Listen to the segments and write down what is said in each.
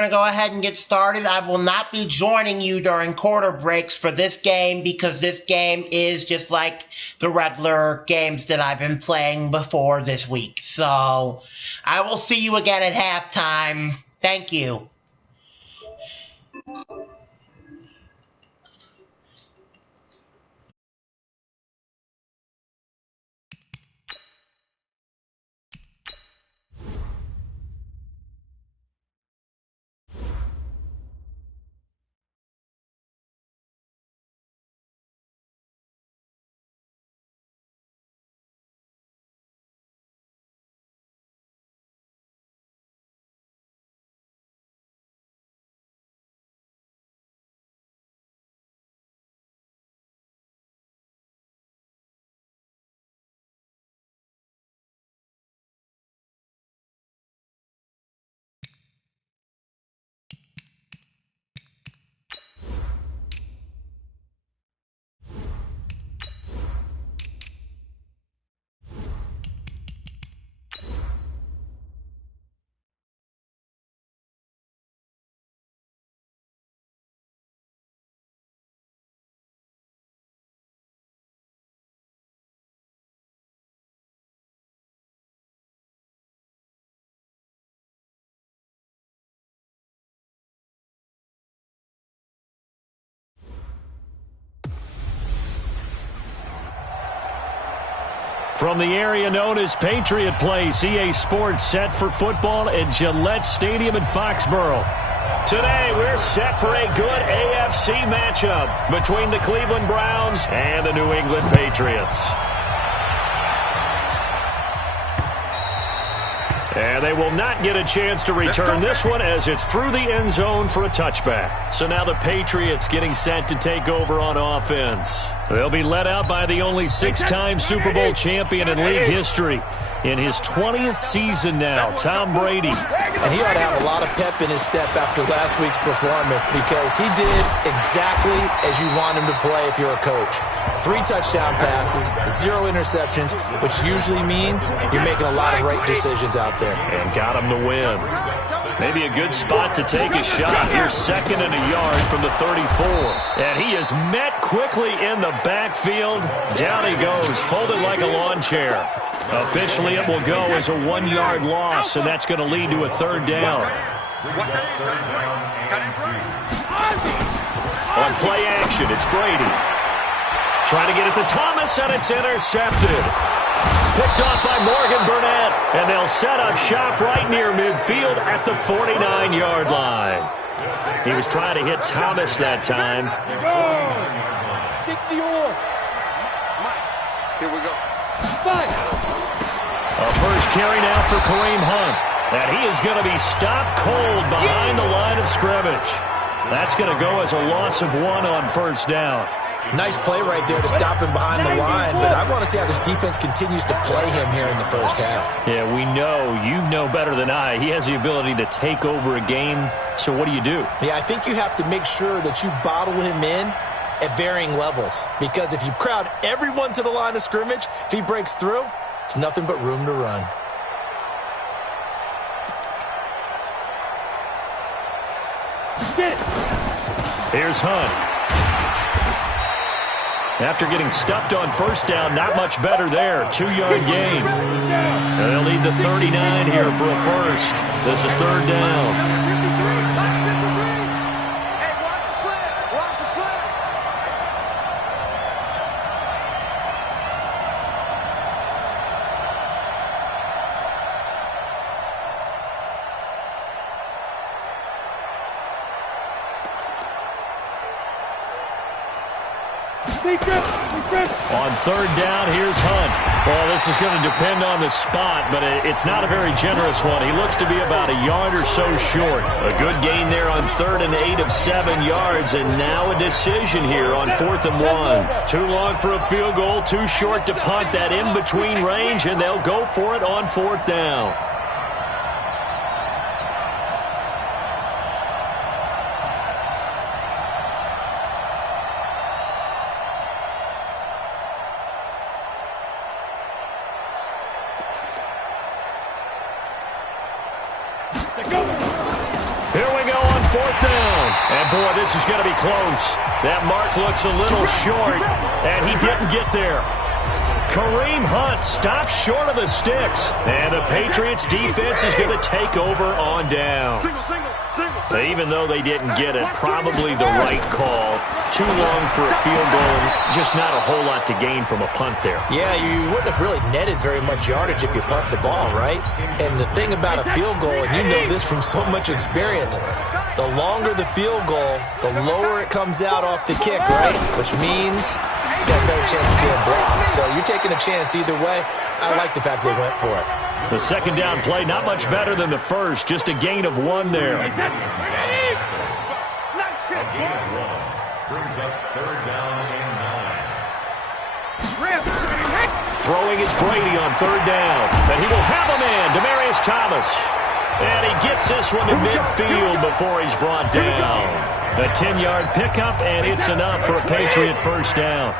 going to go ahead and get started. I will not be joining you during quarter breaks for this game because this game is just like the regular games that I've been playing before this week. So I will see you again at halftime. Thank you. From the area known as Patriot Place, EA Sports set for football at Gillette Stadium in Foxborough. Today, we're set for a good AFC matchup between the Cleveland Browns and the New England Patriots. And they will not get a chance to return this one as it's through the end zone for a touchback. So now the Patriots getting set to take over on offense. They'll be led out by the only six-time Super Bowl champion in league history. In his 20th season now, Tom Brady. And he ought to have a lot of pep in his step after last week's performance because he did exactly as you want him to play if you're a coach. 3 touchdown passes, 0 interceptions, which usually means you're making a lot of right decisions out there. And got him to win. Maybe a good spot to take a shot. Here's 2nd and a yard from the 34. And he is met quickly in the backfield. Down he goes, folded like a lawn chair. Officially, it will go as a 1-yard loss, and that's going to lead to a 3rd down. On play action, it's Brady. Trying to get it to Thomas, and it's intercepted. Picked off by Morgan Burnett, and they'll set up shop right near midfield at the 49-yard line. He was trying to hit Thomas that time. 60 or. Here we go. Fight. A first carry now for Kareem Hunt. And he is going to be stopped cold behind the line of scrimmage. That's going to go as a loss of 1 on 1st down. Nice play right there to stop him behind the line, but I want to see how this defense continues to play him here in the first half. Yeah, we know, you know better than I, he has the ability to take over a game, so what do you do? Yeah, I think you have to make sure that you bottle him in at varying levels, because if you crowd everyone to the line of scrimmage, if he breaks through, it's nothing but room to run. Here's Hunt. After getting stuffed on 1st down, not much better there. 2-yard gain. And they'll need the 39 here for a 1st. This is 3rd down. On 3rd down, here's Hunt. Well, this is going to depend on the spot, but it's not a very generous one. He looks to be about a yard or so short. A good gain there on 3rd and 8 of 7 yards, and now a decision here on 4th and 1. Too long for a field goal, too short to punt that in-between range, and they'll go for it on 4th down. Here we go 4th down. And, boy, this is going to be close. That mark looks a little short, and he didn't get there. Kareem Hunt stops short of the sticks, and the Patriots defense is going to take over on downs. Even though they didn't get it, probably the right call. Too long for a field goal, and just not a whole lot to gain from a punt there. Yeah, you wouldn't have really netted very much yardage if you punt the ball, right? And the thing about a field goal, and you know this from so much experience, the longer the field goal, the lower it comes out off the kick, right? Which means it's got a better chance of being blocked. So you're taking a chance either way. I like the fact they went for it. The second down play, not much better than the first. Just a gain of 1 there. A gain of 1 brings up 3rd down and 9. Throwing is Brady on 3rd down. And he will have a man, Demaryius Thomas. And he gets this one to midfield before he's brought down. A 10-yard pickup, and it's enough for a Patriot first down.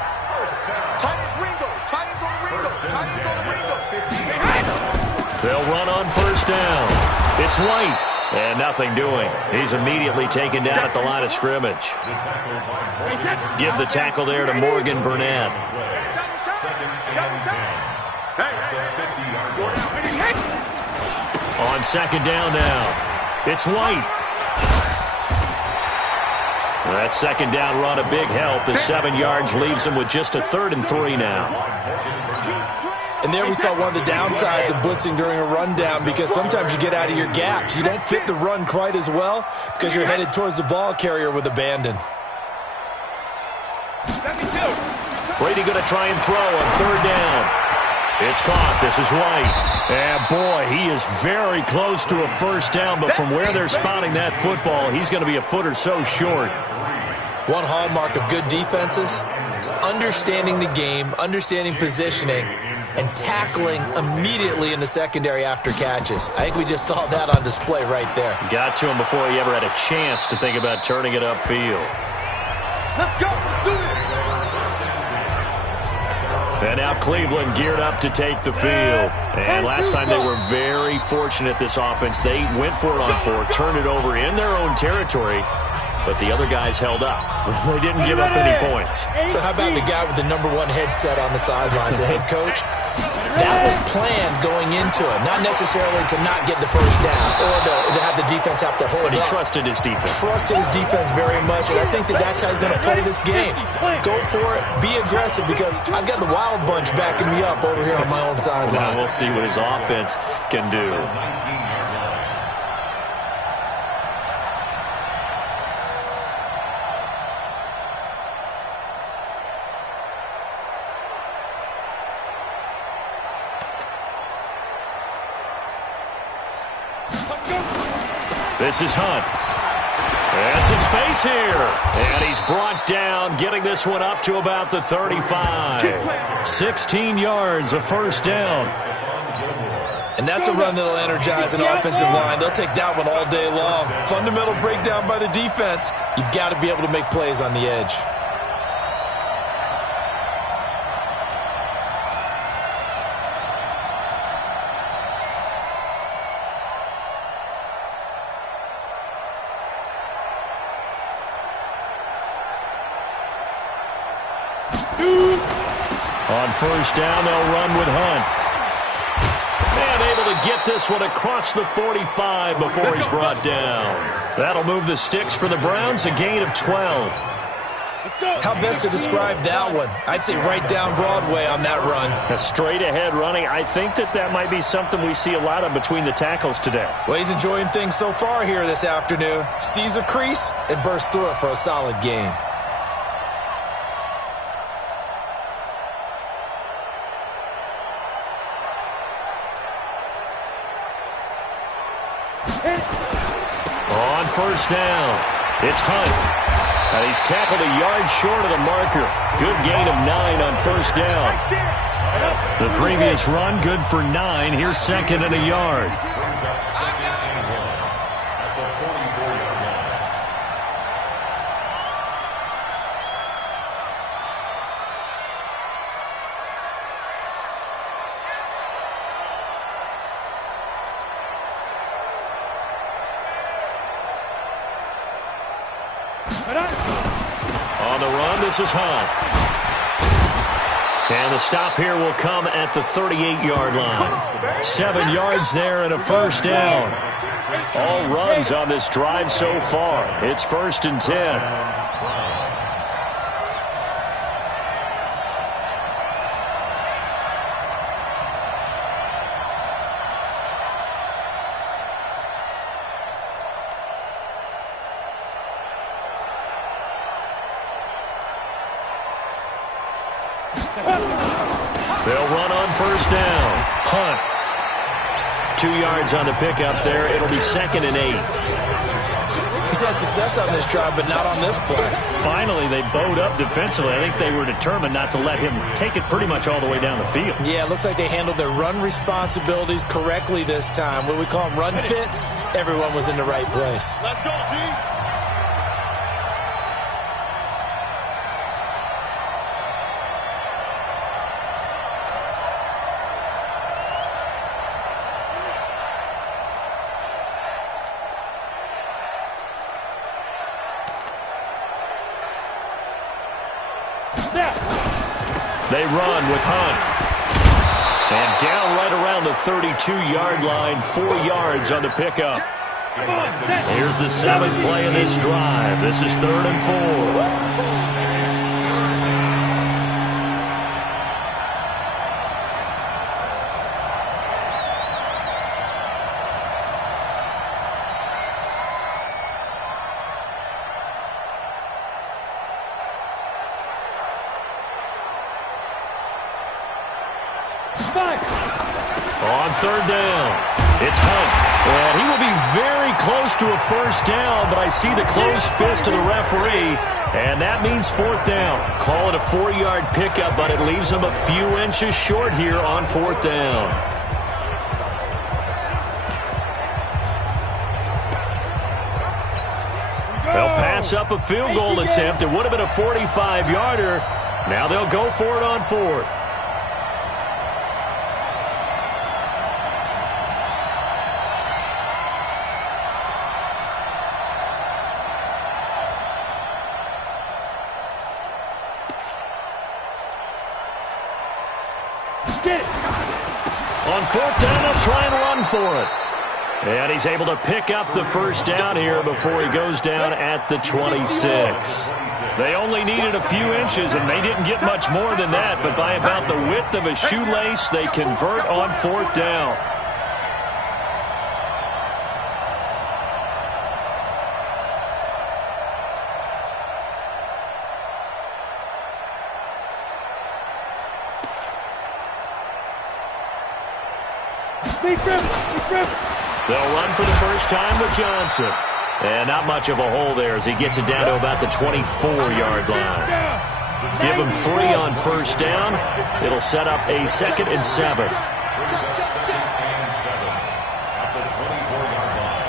They'll run on 1st down. It's White, and nothing doing. He's immediately taken down at the line of scrimmage. Give the tackle there to Morgan Burnett. On 2nd down now, it's White. That 2nd down run a big help. The 7 yards leaves him with just a 3rd and 3 now. And there we saw one of the downsides of blitzing during a rundown, because sometimes you get out of your gaps. You don't fit the run quite as well because you're headed towards the ball carrier with abandon. Brady going to try and throw on 3rd down. It's caught. This is White. And, boy, he is very close to a first down, but from where they're spotting that football, he's going to be a foot or so short. One hallmark of good defenses is understanding the game, understanding positioning, and tackling immediately in the secondary after catches. I think we just saw that on display right there. Got to him before he ever had a chance to think about turning it upfield. Let's go. Let's do this. And now Cleveland geared up to take the field. And last time they were very fortunate, this offense. They went for it on 4, turned it over in their own territory, but the other guys held up. They didn't give up any points. So how about the guy with the #1 headset on the sidelines, the head coach? That was planned going into it, not necessarily to not get the first down or to have the defense have to hold up. But he trusted his defense. Trusted his defense very much, and I think that's how he's going to play this game. Go for it, be aggressive, because I've got the Wild Bunch backing me up over here on my own sideline. Well, we'll see what his offense can do. This is Hunt. And some space here. And he's brought down, getting this one up to about the 35. 16 yards, a first down. And that's a run that'll energize an offensive line. They'll take that one all day long. Fundamental breakdown by the defense. You've got to be able to make plays on the edge. On first down, they'll run with Hunt. And able to get this one across the 45 before he's brought down. That'll move the sticks for the Browns, a gain of 12. How best to describe that one? I'd say right down Broadway on that run. A straight ahead running. I think that might be something we see a lot of between the tackles today. Well, he's enjoying things so far here this afternoon. Sees a crease and bursts through it for a solid gain. On first down, it's Hunt. And he's tackled a yard short of the marker. Good gain of 9 on first down. The previous run, good for 9. Here's 2nd and a yard. On the run, this is Hunt. And the stop here will come at the 38-yard line. 7 yards there and a first down. All runs on this drive so far. It's 1st and 10. They'll run on first down. Hunt. 2 yards on the pickup there. It'll be 2nd and 8. He's had success on this drive, but not on this play. Finally, they bowed up defensively. I think they were determined not to let him take it pretty much all the way down the field. Yeah, it looks like they handled their run responsibilities correctly this time. What we call them run fits, everyone was in the right place. Let's go, D. They run with Hunt. And down right around the 32-yard line, 4 yards on the pickup. Here's the 7th play of this drive. This is 3rd and 4. On 3rd down, it's Hunt. And he will be very close to a first down, but I see the closed fist of the referee, and that means 4th down. Call it a 4-yard pickup, but it leaves him a few inches short here on 4th down. They'll pass up a field goal attempt. It would have been a 45-yarder. Now they'll go for it on 4th. On 4th down, they'll try and run for it. And he's able to pick up the first down here before he goes down at the 26. They only needed a few inches, and they didn't get much more than that. But by about the width of a shoelace, they convert on 4th down. They'll run for the first time with Johnson. And not much of a hole there as he gets it down to about the 24-yard line. Give him 3 on first down. It'll set up a 2nd and 7. At the 24-yard line.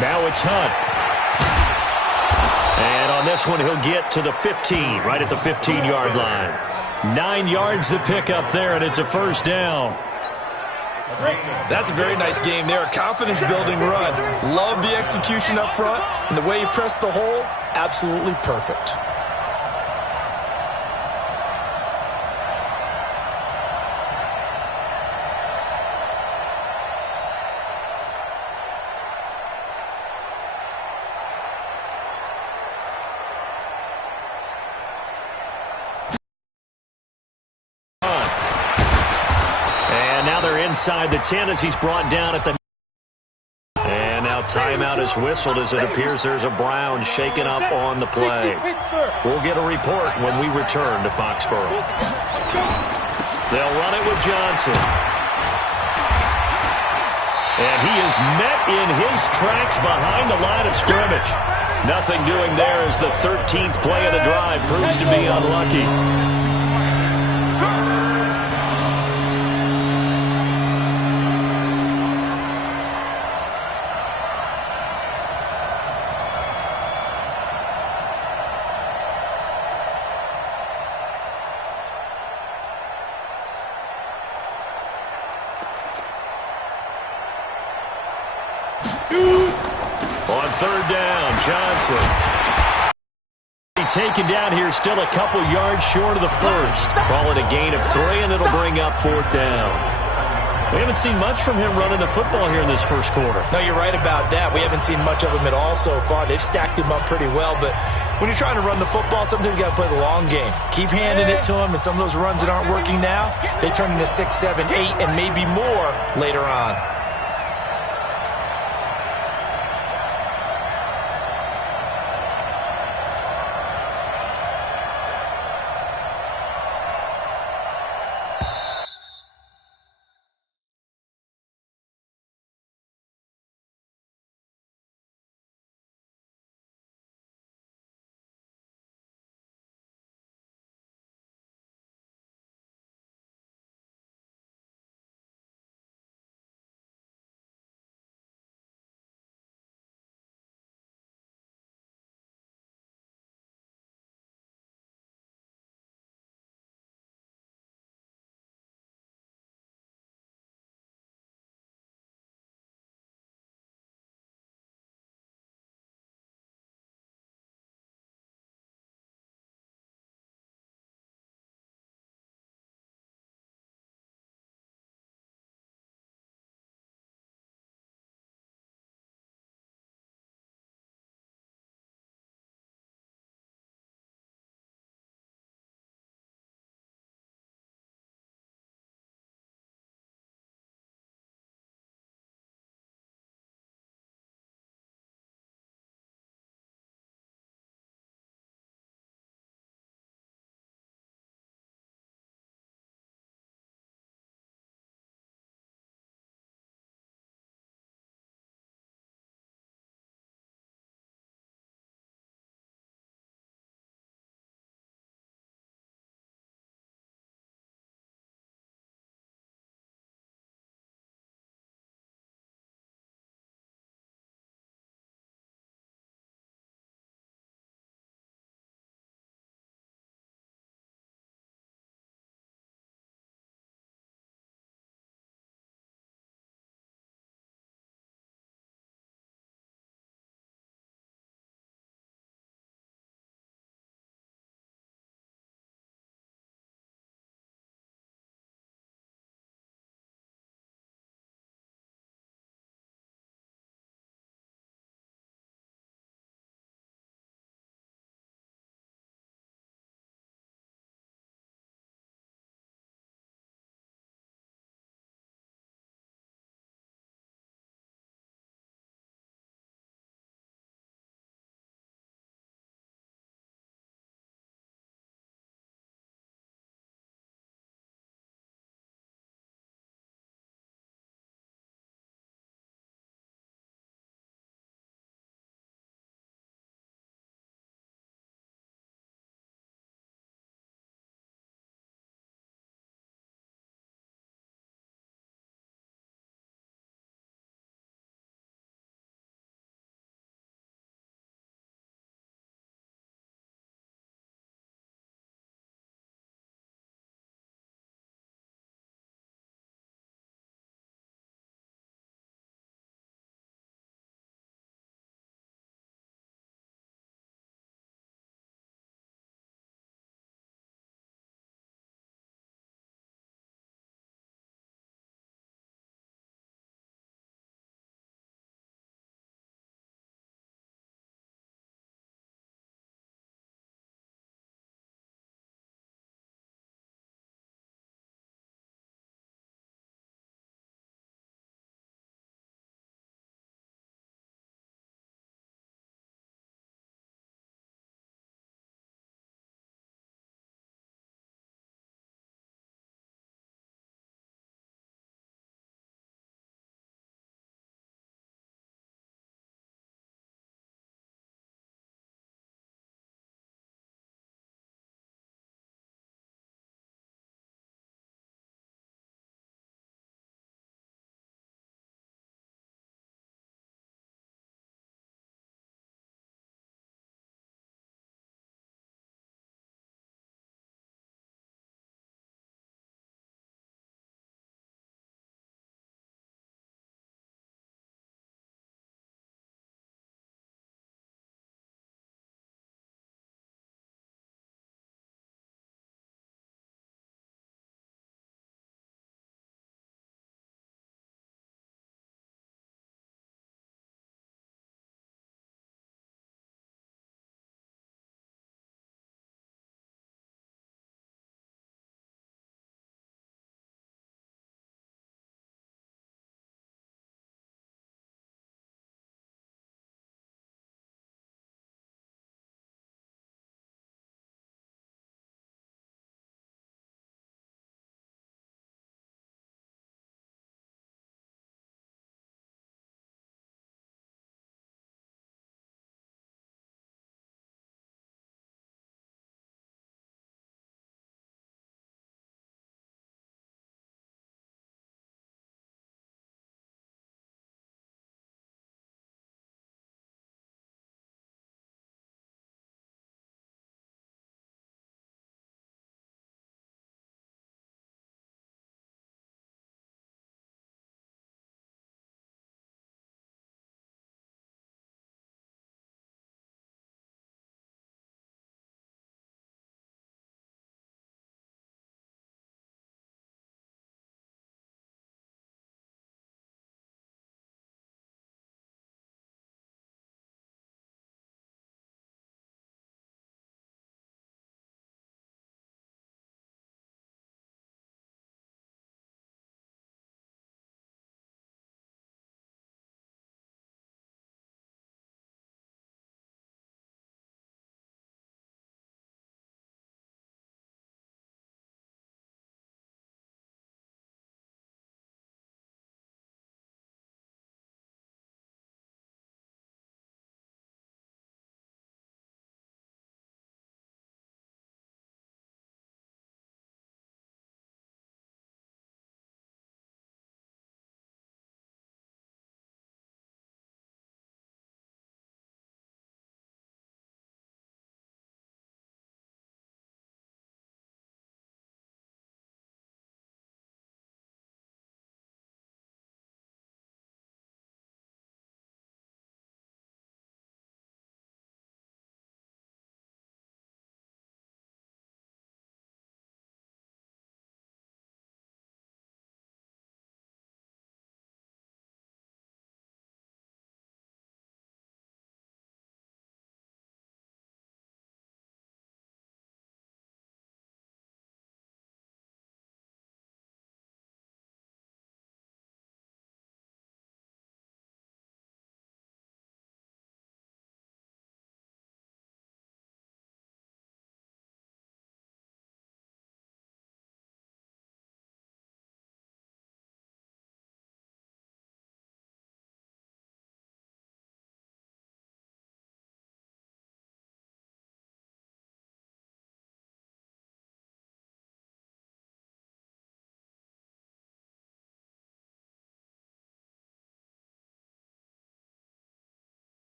Now it's Hunt. And on this one, he'll get to the 15, right at the 15-yard line. 9 yards to pick up there, and it's a first down. That's a very nice game there. A confidence-building run. Love the execution up front, and the way he pressed the hole, absolutely perfect. Inside the 10 as he's brought down at the... And now timeout is whistled as it appears there's a Brown shaken up on the play. We'll get a report when we return to Foxborough. They'll run it with Johnson. And he is met in his tracks behind the line of scrimmage. Nothing doing there as the 13th play of the drive proves to be unlucky. third down. Johnson. Taken down here, still a couple yards short of the first. Call it a gain of 3, and it'll bring up fourth down. We haven't seen much from him running the football here in this first quarter. No, you're right about that. We haven't seen much of him at all so far. They've stacked him up pretty well, but when you're trying to run the football, sometimes you got to play the long game. Keep handing it to him, and some of those runs that aren't working now, they turn into 6, 7, 8, and maybe more later on.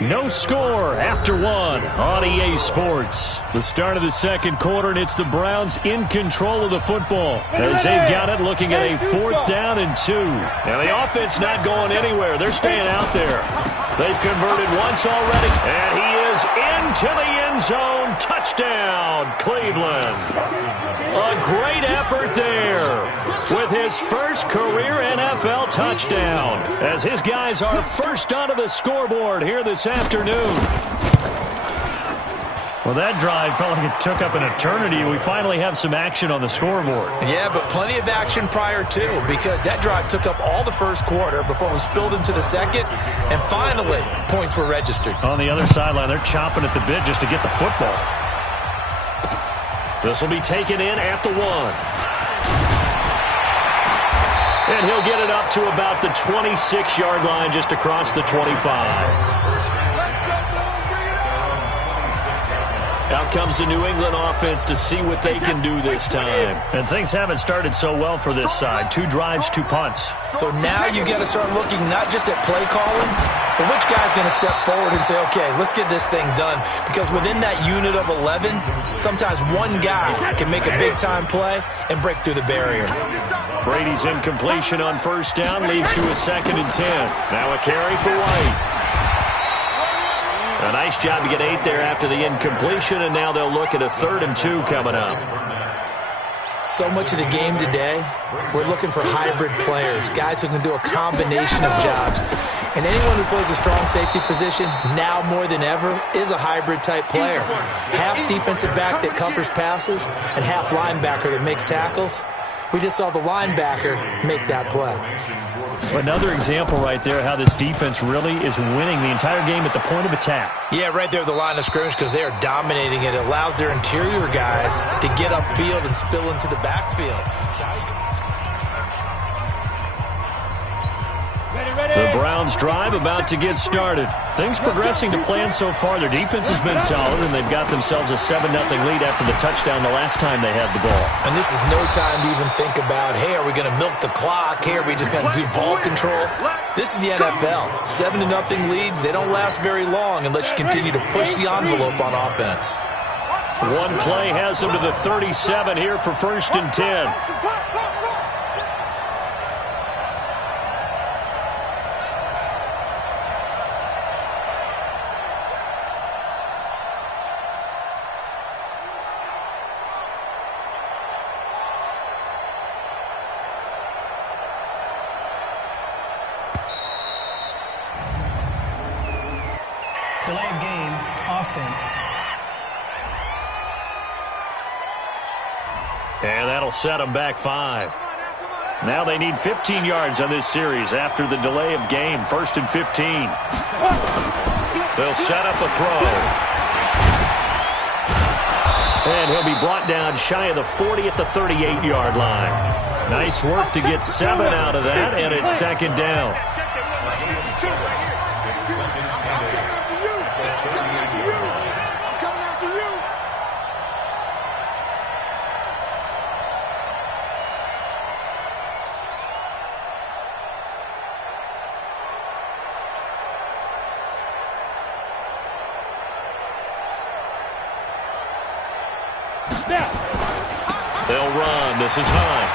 No score after one on EA Sports. The start of the second quarter, and it's the Browns in control of the football as they've got it looking at a 4th down and 2. Now, the offense not going anywhere. They're staying out there. They've converted once already, and he is into the end zone. Touchdown, Cleveland. A great effort there with his first career NFL touchdown as his guys are first onto the scoreboard here this afternoon. Well, that drive felt like it took up an eternity. We finally have some action on the scoreboard. Yeah, but plenty of action prior to, because that drive took up all the first quarter before it was spilled into the second, and finally, points were registered. On the other sideline, they're chomping at the bit just to get the football. This will be taken in at the 1. And he'll get it up to about the 26-yard line, just across the 25. Out comes the New England offense to see what they can do this time. And things haven't started so well for this side. 2 drives, 2 punts. So now you've got to start looking not just at play calling, but which guy's going to step forward and say, okay, let's get this thing done. Because within that unit of 11, sometimes one guy can make a big-time play and break through the barrier. Brady's incompletion on 1st down leads to a 2nd and 10. Now a carry for White. A nice job to get 8 there after the incompletion, and now they'll look at a 3rd and 2 coming up. So much of the game today, we're looking for hybrid players, guys who can do a combination of jobs. And anyone who plays a strong safety position, now more than ever, is a hybrid-type player. Half defensive back that covers passes and half linebacker that makes tackles. We just saw the linebacker make that play. Another example right there how this defense really is winning the entire game at the point of attack. Yeah, right there at the line of scrimmage because they are dominating it. It allows their interior guys to get upfield and spill into the backfield. The Browns drive about to get started. Things progressing to plan so far. Their defense has been solid, and they've got themselves a 7-0 lead after the touchdown the last time they had the ball. And this is no time to even think about, hey, are we going to milk the clock? Hey, are we just going to do ball control? This is the NFL. 7-0 leads, they don't last very long unless you continue to push the envelope on offense. One play has them to the 37 here for 1st and 10. Delay of game, offense. And that'll set them back 5. Now they need 15 yards on this series after the delay of game. 1st and 15. They'll set up a throw. And he'll be brought down shy of the 40 at the 38-yard line. Nice work to get 7 out of that, and it's 2nd down. They'll run. This is Hunt.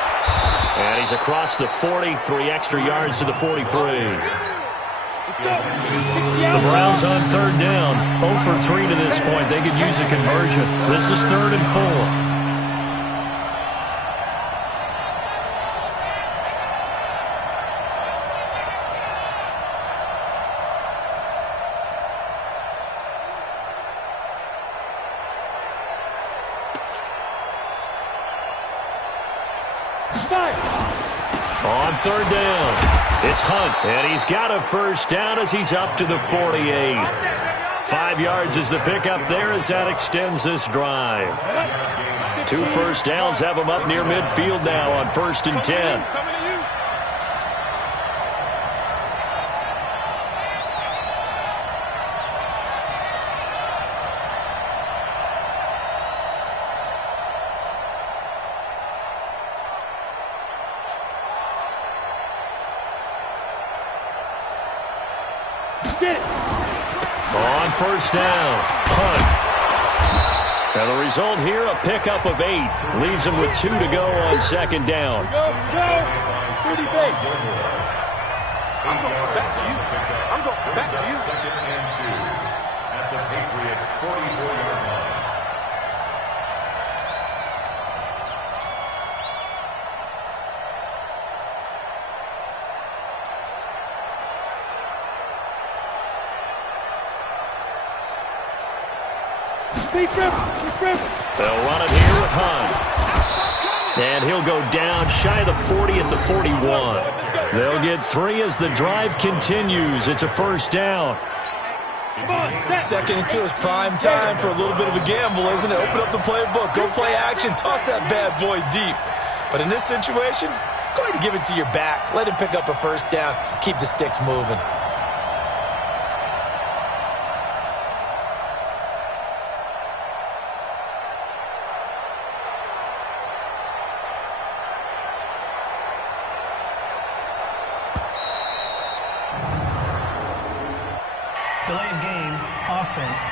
And he's across the 40, 3 extra yards to the 43. The Browns on 3rd down. 0 for 3 to this point. They could use a conversion. This is 3rd and 4. On 3rd down, it's Hunt, and he's got a 1st down as he's up to the 48. 5 yards is the pickup there as that extends this drive. 2 first downs have him up near midfield now on 1st and 10. first down. Hunt. And the result here, a pickup of 8. Leaves him with 2 to go on second down. City base. I'm going back to you. I'm going back to you. Second and 2 at the Patriots' 44-yard line. They'll run it here with Hunt. And he'll go down shy of the 40 at the 41. They'll get 3 as the drive continues. It's a first down. Second and 2 is prime time for a little bit of a gamble, isn't it? Open up the playbook, go play action, toss that bad boy deep. But in this situation, go ahead and give it to your back. Let him pick up a first down. Keep the sticks moving. Delay of game, offense.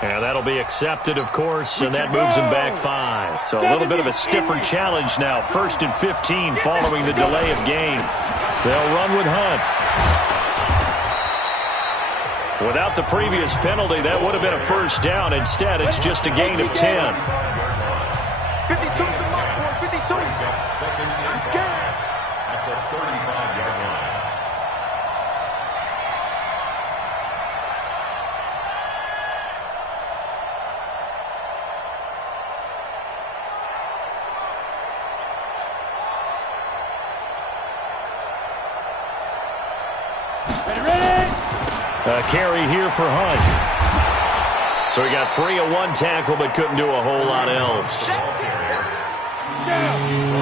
And that'll be accepted, of course, and that moves him back 5. So a little bit of a stiffer challenge now. 1st and 15 following the delay of game. They'll run with Hunt. Without the previous penalty, that would have been a first down. Instead, it's just a gain of 10. 52 to the mark, boy. 52. Second and Nice 5 game. at the 35-yard line. A carry here for Hunt. So he got free of 1 tackle but couldn't do a whole lot else.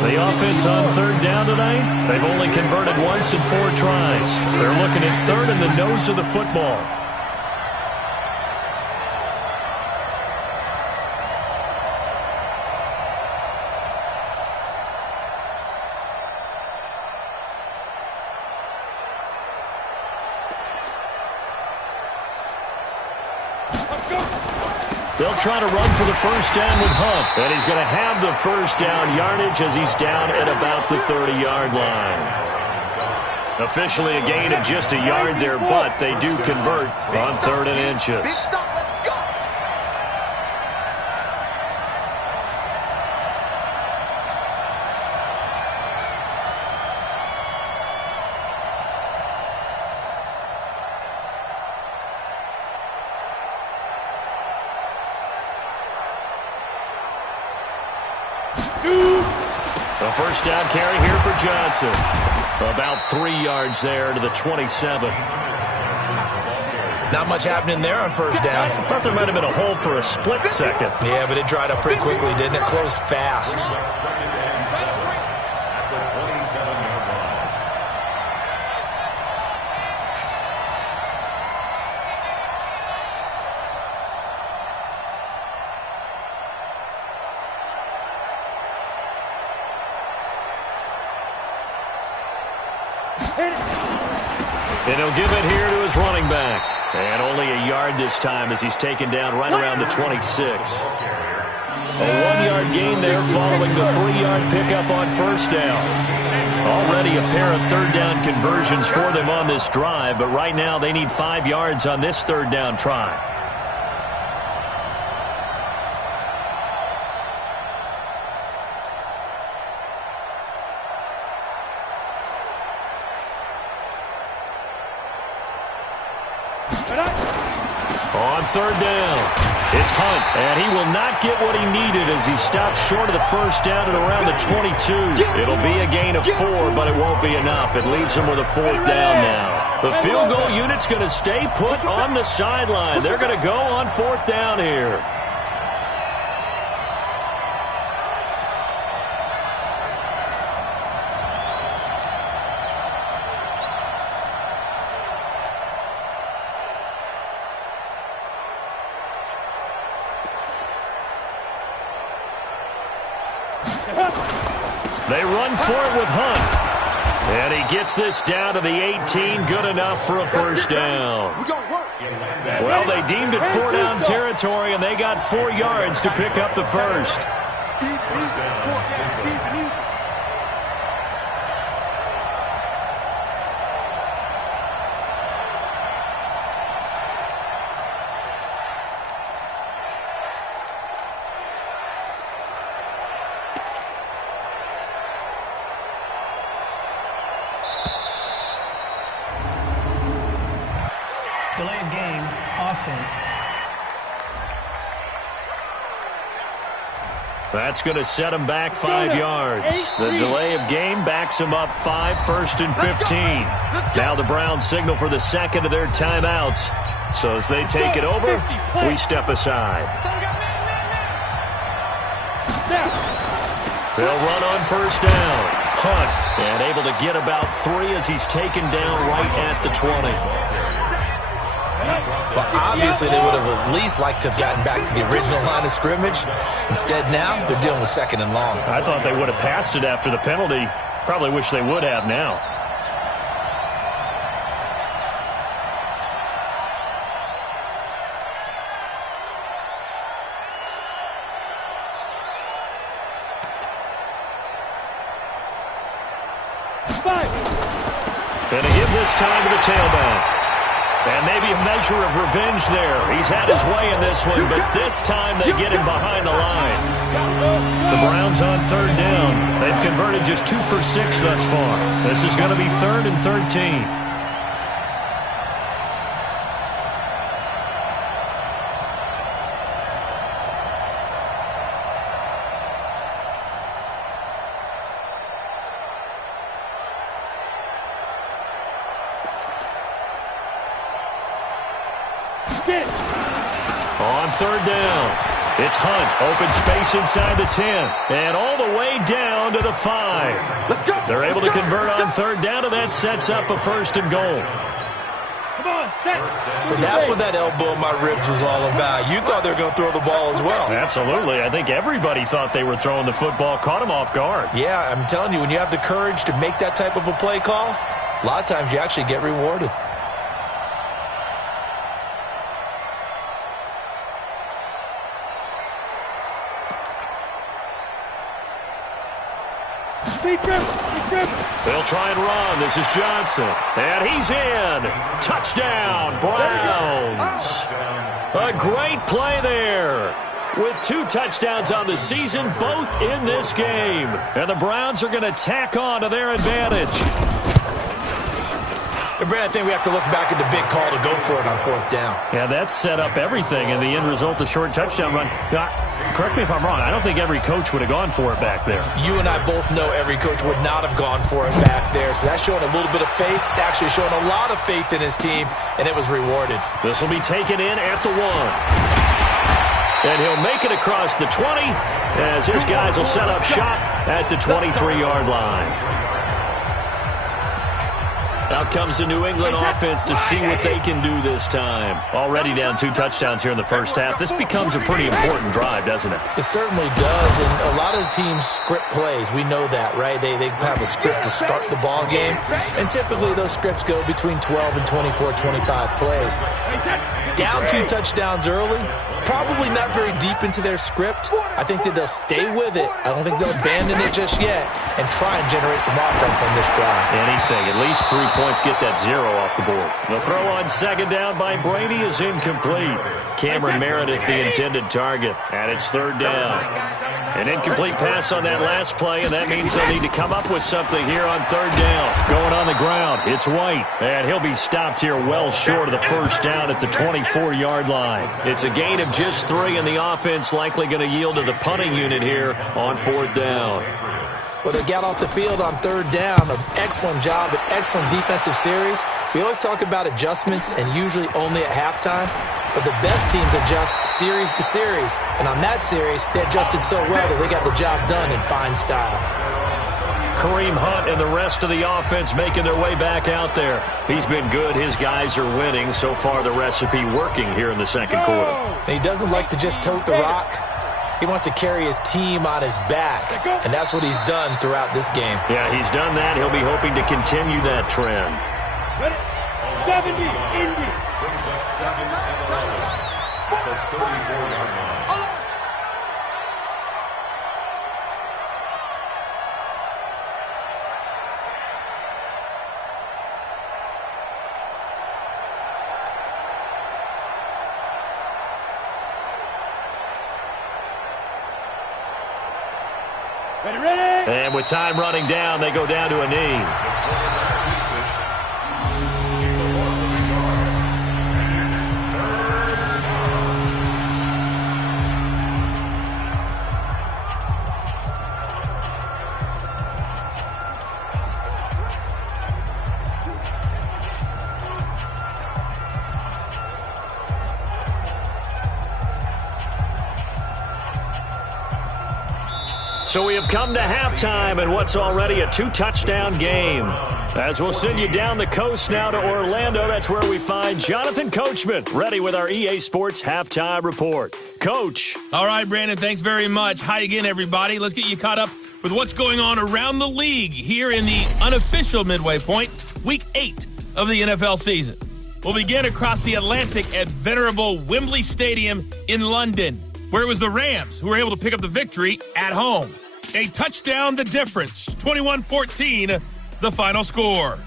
The offense on 3rd down tonight, they've only converted once in 4 tries. They're looking at 3rd in the nose of the football. They'll try to run for the first down with Hunt. And he's going to have the first down yardage as he's down at about the 30-yard line. Officially a gain of just a yard there, but they do convert on 3rd and inches. Big stop. Let's go. The first down carry here for Johnson. About 3 yards there to the 27. Not much happening there on first down. I thought there might have been a hole for a split second. Yeah, but it dried up pretty quickly, didn't it? Closed fast. Second and 7 at the 27-yard line. And he'll give it here to his running back. And only a yard this time as he's taken down right around the 26. A 1-yard gain there following the 3-yard pickup on first down. Already a pair of 3rd down conversions for them on this drive, but right now they need 5 yards on this 3rd down try. On 3rd down, it's Hunt, and he will not get what he needed as he stops short of the first down at around the 22. It'll be a gain of 4, but it won't be enough. It leaves him with a 4th down now. The field goal unit's going to stay put on the sideline. They're going to go on 4th down here. They run for it with Hunt. And he gets this down to the 18, good enough for a first down. Well, they deemed it 4-down territory, and they got 4 yards to pick up the first. Delay of game, offense. That's going to set him back 5 yards. The delay of game backs him up 5, 1st and 15. Now the Browns signal for the second of their timeouts. So as they take it over, we step aside. They'll run on first down. Hunt, and able to get about 3 as he's taken down right at the 20. Well, obviously, they would have at least liked to have gotten back to the original line of scrimmage. Instead, now, they're dealing with 2nd and long. I thought they would have passed it after the penalty. Probably wish they would have now. Going to give this time to the tailback. And maybe a measure of revenge there. He's had his way in this one, but this time they get him behind the line. The Browns on 3rd down. They've converted just 2 for 6 thus far. This is going to be 3rd and 13. On 3rd down, it's Hunt. Open space inside the 10. And all the way down to the 5. They're able to convert on 3rd down, and that sets up a 1st and goal. So that's what that elbow in my ribs was all about. You thought they were going to throw the ball as well. Absolutely. I think everybody thought they were throwing the football, caught him off guard. Yeah, I'm telling you, when you have the courage to make that type of a play call, a lot of times you actually get rewarded. They'll try and run. This is Johnson. And he's in. Touchdown, Browns. A great play there. With 2 touchdowns on the season, both in this game. And the Browns are going to tack on to their advantage. And Brad, I think we have to look back at the big call to go for it on 4th down. Yeah, that set up everything, and the end result, the short touchdown run. Now, correct me if I'm wrong. I don't think every coach would have gone for it back there. You and I both know every coach would not have gone for it back there. So that's showing a little bit of faith, actually showing a lot of faith in his team, and it was rewarded. This will be taken in at the 1. And he'll make it across the 20 as his guys will set up shop at the 23-yard line. Out comes the New England offense to see what they can do this time. Already down 2 touchdowns here in the first half. This becomes a pretty important drive, doesn't it? It certainly does, and a lot of teams script plays. We know that, right? They have a script to start the ball game, and typically those scripts go between 12 and 24, 25 plays. Down 2 touchdowns early, probably not very deep into their script. I think that they'll stay with it. I don't think they'll abandon it just yet and try and generate some offense on this drive. Anything, at least 3 points, get that 0 off the board. The throw on 2nd down by Brady is incomplete. Cameron Meredith, the intended target, and it's 3rd down. An incomplete pass on that last play, and that means they'll need to come up with something here on 3rd down. Going on the ground, it's White, and he'll be stopped here well short of the first down at the 24-yard line. It's a gain of just 3, and the offense likely going to yield to the punting unit here on 4th down. Well, they got off the field on 3rd down. An excellent job, an excellent defensive series. We always talk about adjustments and usually only at halftime, but the best teams adjust series to series. And on that series, they adjusted so well that they got the job done in fine style. Kareem Hunt and the rest of the offense making their way back out there. He's been good. His guys are winning. So far, the recipe working here in the second quarter. And he doesn't like to just tote the rock. He wants to carry his team on his back, and that's what he's done throughout this game. Yeah, he's done that. He'll be hoping to continue that trend. 70, Indy. Brings up 7 and 11 at the 34-yard line. Ready? And with time running down, they go down to a knee. It's a loss of a yard. And it's 3rd and 9. So we have come to halftime in what's already a 2-touchdown game. As we'll send you down the coast now to Orlando, that's where we find Jonathan Coachman, ready with our EA Sports Halftime Report. Coach. All right, Brandon, thanks very much. Hi again, everybody. Let's get you caught up with what's going on around the league here in the unofficial midway point, Week 8 of the NFL season. We'll begin across the Atlantic at venerable Wembley Stadium in London, where it was the Rams who were able to pick up the victory at home. A touchdown the difference, 21-14, the final score.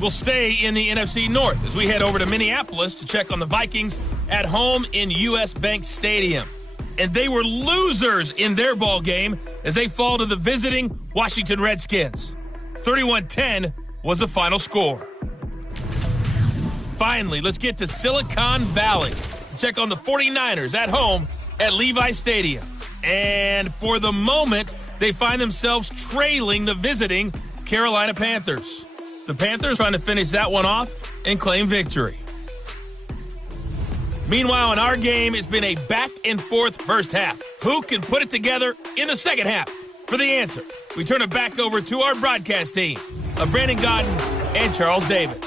We'll stay in the NFC North as we head over to Minneapolis to check on the Vikings at home in U.S. Bank Stadium. And they were losers in their ball game as they fall to the visiting Washington Redskins. 31-10 was the final score. Finally, let's get to Silicon Valley to check on the 49ers at home at Levi Stadium. And for the moment, they find themselves trailing the visiting Carolina Panthers. The Panthers trying to finish that one off and claim victory. Meanwhile, in our game, it's been a back-and-forth first half. Who can put it together in the second half? For the answer, we turn it back over to our broadcast team of Brandon Godden and Charles David.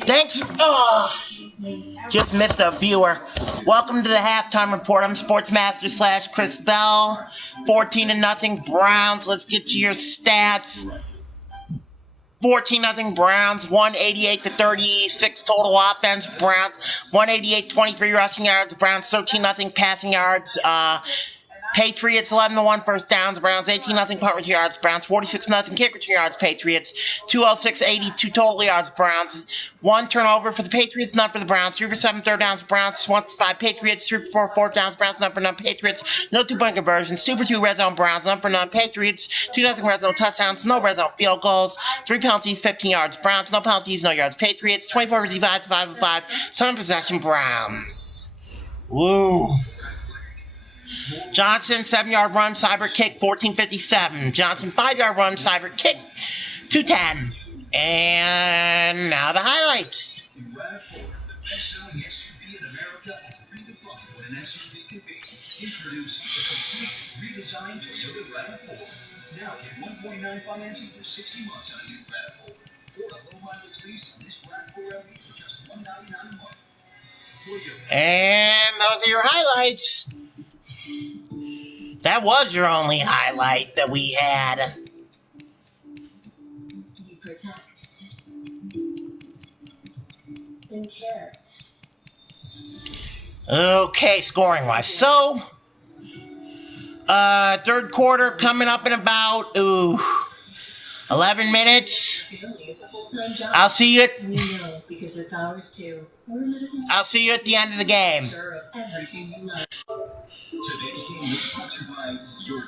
Thanks. Oh, just missed a viewer. Welcome to the halftime report. I'm Sportsmaster / Chris Bell. 14-0 Browns. Let's get to your stats. 14-0 Browns, 188-36 total offense. Browns, 188-23 rushing yards. Browns, 13-0 passing yards. Patriots 11-1 first downs. Browns 18-0 punt return yards. Browns 46-0 kick return yards. Patriots 206-82 total yards. Browns 1 turnover for the Patriots, none for the Browns. 3 for 7 third downs. Browns 1 for 5 Patriots. 3 for 4 fourth downs. Browns none for none Patriots. No 2-point conversions. 2 for 2 red zone Browns. None for none Patriots. 2-0 red zone touchdowns. No red zone field goals. 3 penalties. 15 yards. Browns no penalties. No yards. Patriots 24 for 5 5 5. Time possession Browns. Woo. Johnson, 7-yard run, cyber kick, 14:57. Johnson, 5-yard run, cyber kick, 2:10. And now the highlights. Now get 1.9 financing for 60 months on a new RAV4. Or a low mileage lease on this RAV4 LE for just $199 a month. And those are your highlights. That was your only highlight that we had. You protect and care. Okay, scoring wise. So, third quarter coming up in about 11 minutes. I'll see you at the end of the game. Today's game is sponsored by your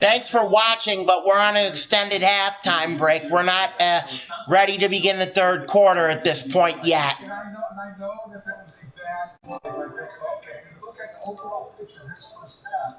Thanks for watching, but we're on an extended halftime break. We're not ready to begin the third quarter at this point yet. And I know that was a bad play. Okay, look at the overall picture of his first half.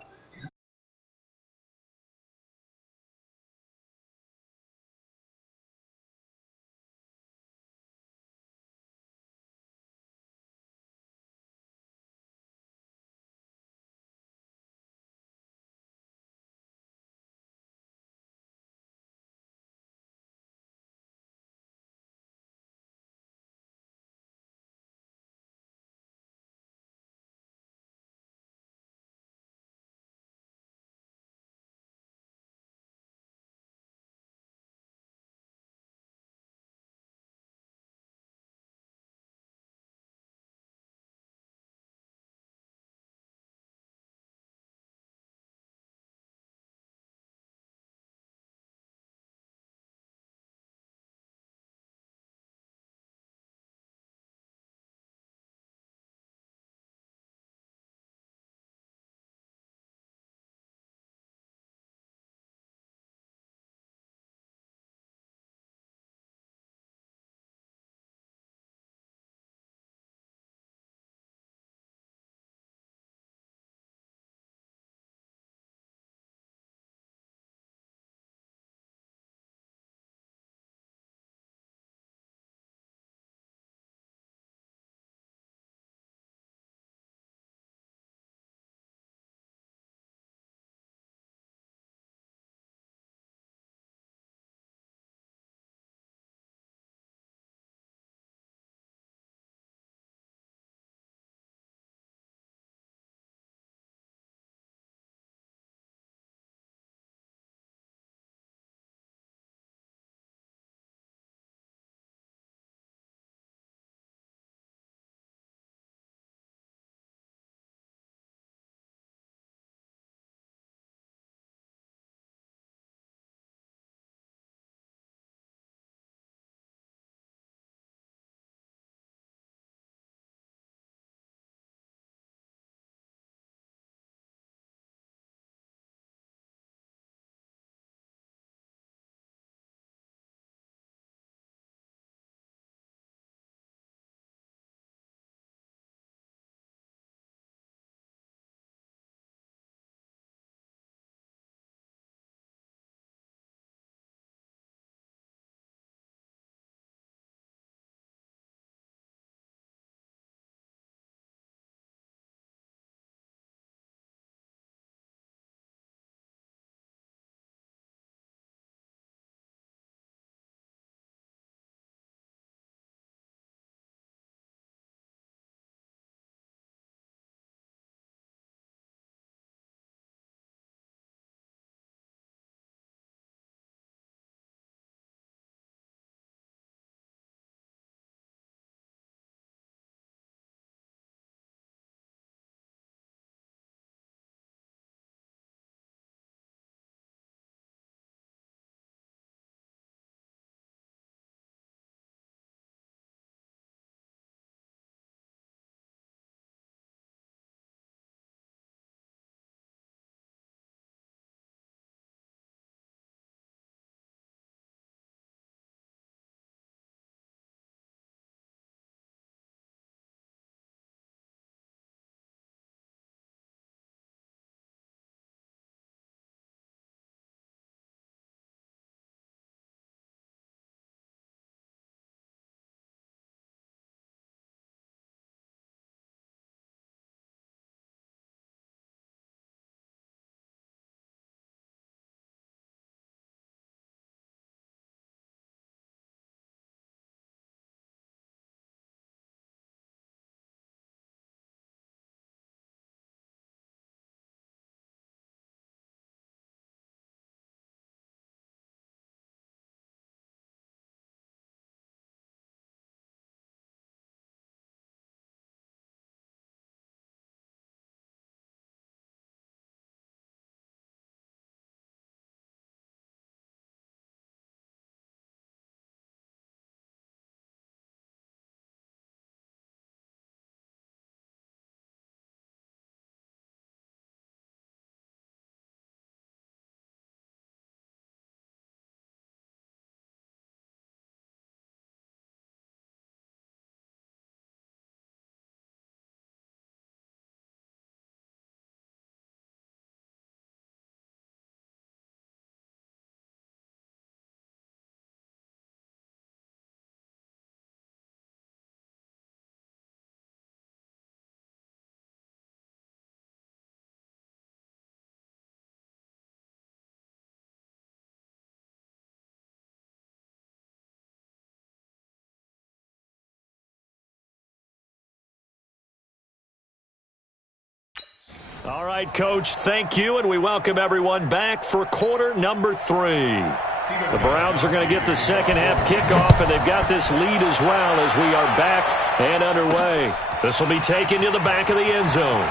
All right, Coach, thank you, and we welcome everyone back for quarter number 3. The Browns are going to get the second half kickoff, and they've got this lead as well as we are back and underway. This will be taken to the back of the end zone.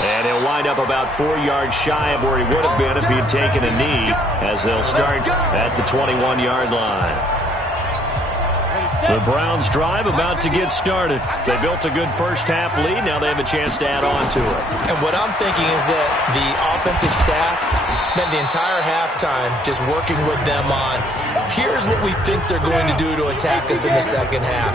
And he'll wind up about 4 yards shy of where he would have been if he'd taken a knee, as they'll start at the 21-yard line. The Browns drive about to get started. They built a good first half lead. Now they have a chance to add on to it. And what I'm thinking is that the offensive staff spent the entire halftime just working with them on, here's what we think they're going to do to attack us in the second half.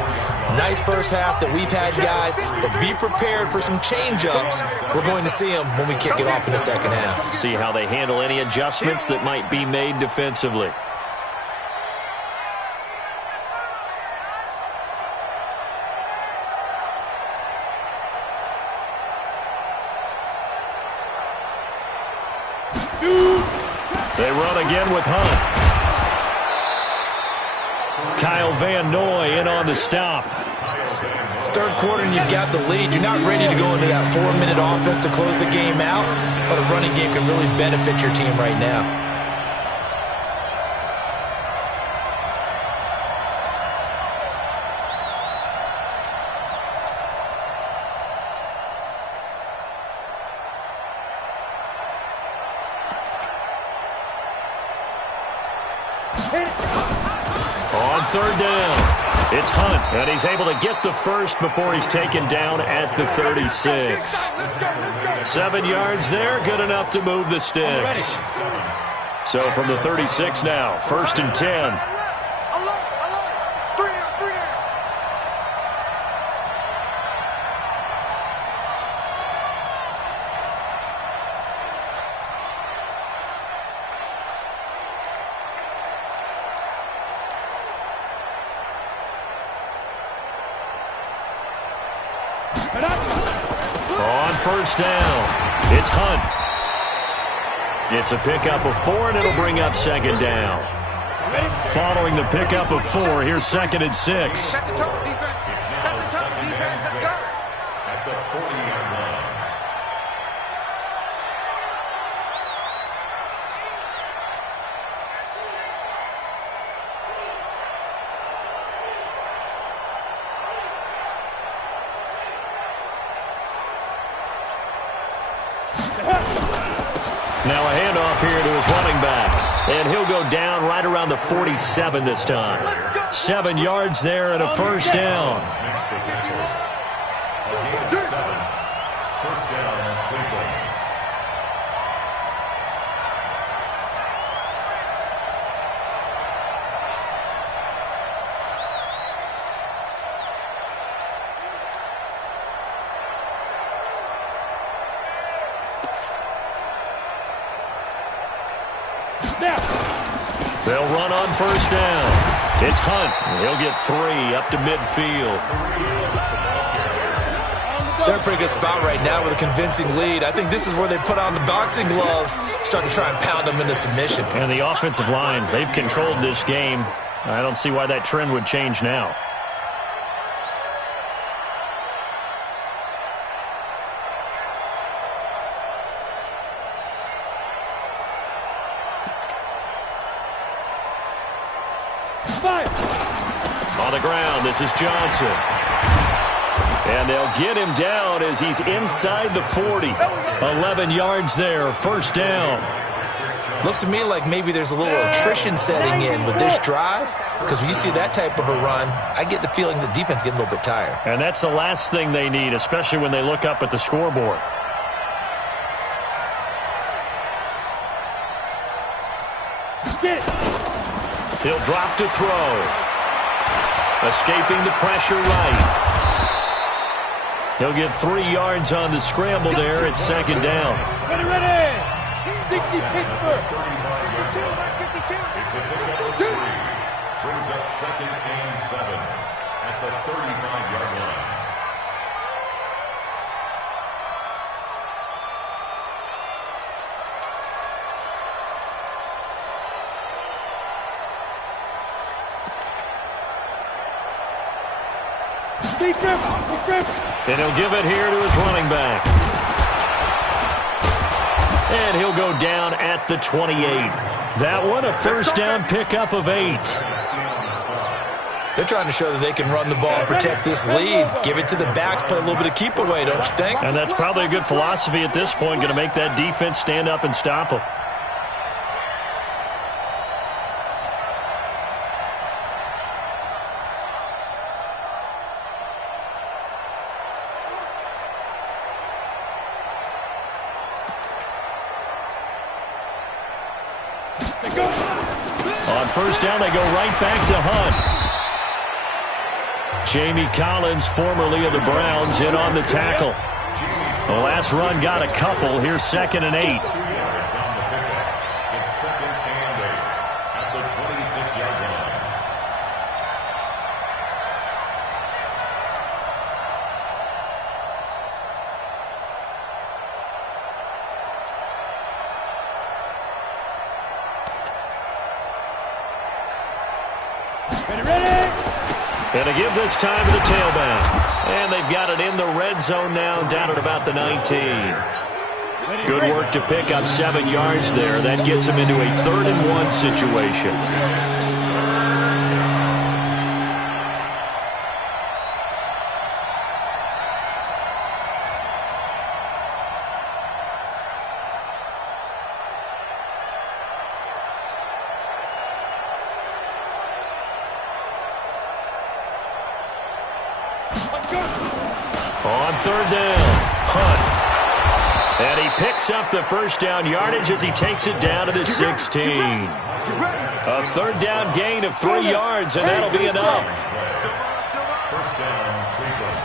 Nice first half that we've had, guys, but be prepared for some change-ups. We're going to see them when we kick it off in the second half. See how they handle any adjustments that might be made defensively. They run again with Hunt. Kyle Van Noy in on the stop. Third quarter and you've got the lead. You're not ready to go into that 4-minute offense to close the game out, but a running game can really benefit your team right now. On third down, it's Hunt, and he's able to get the first before he's taken down at the 36. 7 yards there, good enough to move the sticks. So from the 36 now, 1st and 10. On first down, it's Hunt. It's a pickup of 4, and it'll bring up second down. Following the pickup of 4, here's 2nd and 6. Set the tone, defense. Set the tone, defense. Let's go. At the 40-yard line. Now a handoff here to his running back. And he'll go down right around the 47 this time. 7 yards there and a first down. First down, Cleveland. They'll run on first down. It's Hunt. He'll get 3 up to midfield. They're in a pretty good spot right now with a convincing lead. I think this is where they put on the boxing gloves, start to try and pound them into submission. And the offensive line, they've controlled this game. I don't see why that trend would change now. On the ground, this is Johnson. And they'll get him down as he's inside the 40. 11 yards there, first down. Looks to me like maybe there's a little attrition setting in with this drive, because when you see that type of a run, I get the feeling the defense getting a little bit tired. And that's the last thing they need, especially when they look up at the scoreboard. He'll drop to throw. Escaping the pressure right. He'll get 3 yards on the scramble there at second down. Ready. 60 Pittsburgh. 52. It's a pickup of 3. Brings up 2nd and 7 at the 35-yard line. And he'll give it here to his running back. And he'll go down at the 28. That one, a first down pickup of 8. They're trying to show that they can run the ball and protect this lead. Give it to the backs, play a little bit of keep away, don't you think? And that's probably a good philosophy at this point, going to make that defense stand up and stop them. On first down, they go right back to Hunt. Jamie Collins, formerly of the Browns, in on the tackle. The last run got a couple. Here's 2nd and 8. It's 2nd and 8 at the 26-yard line. And to give this time to the tailback. And they've got it in the red zone now, down at about the 19. Good work to pick up 7 yards there. That gets them into a 3rd and 1 situation. On 3rd down, Hunt. And he picks up the first down yardage as he takes it down to the 16. A 3rd down gain of 3 yards, and that'll be enough. First down, Cleveland.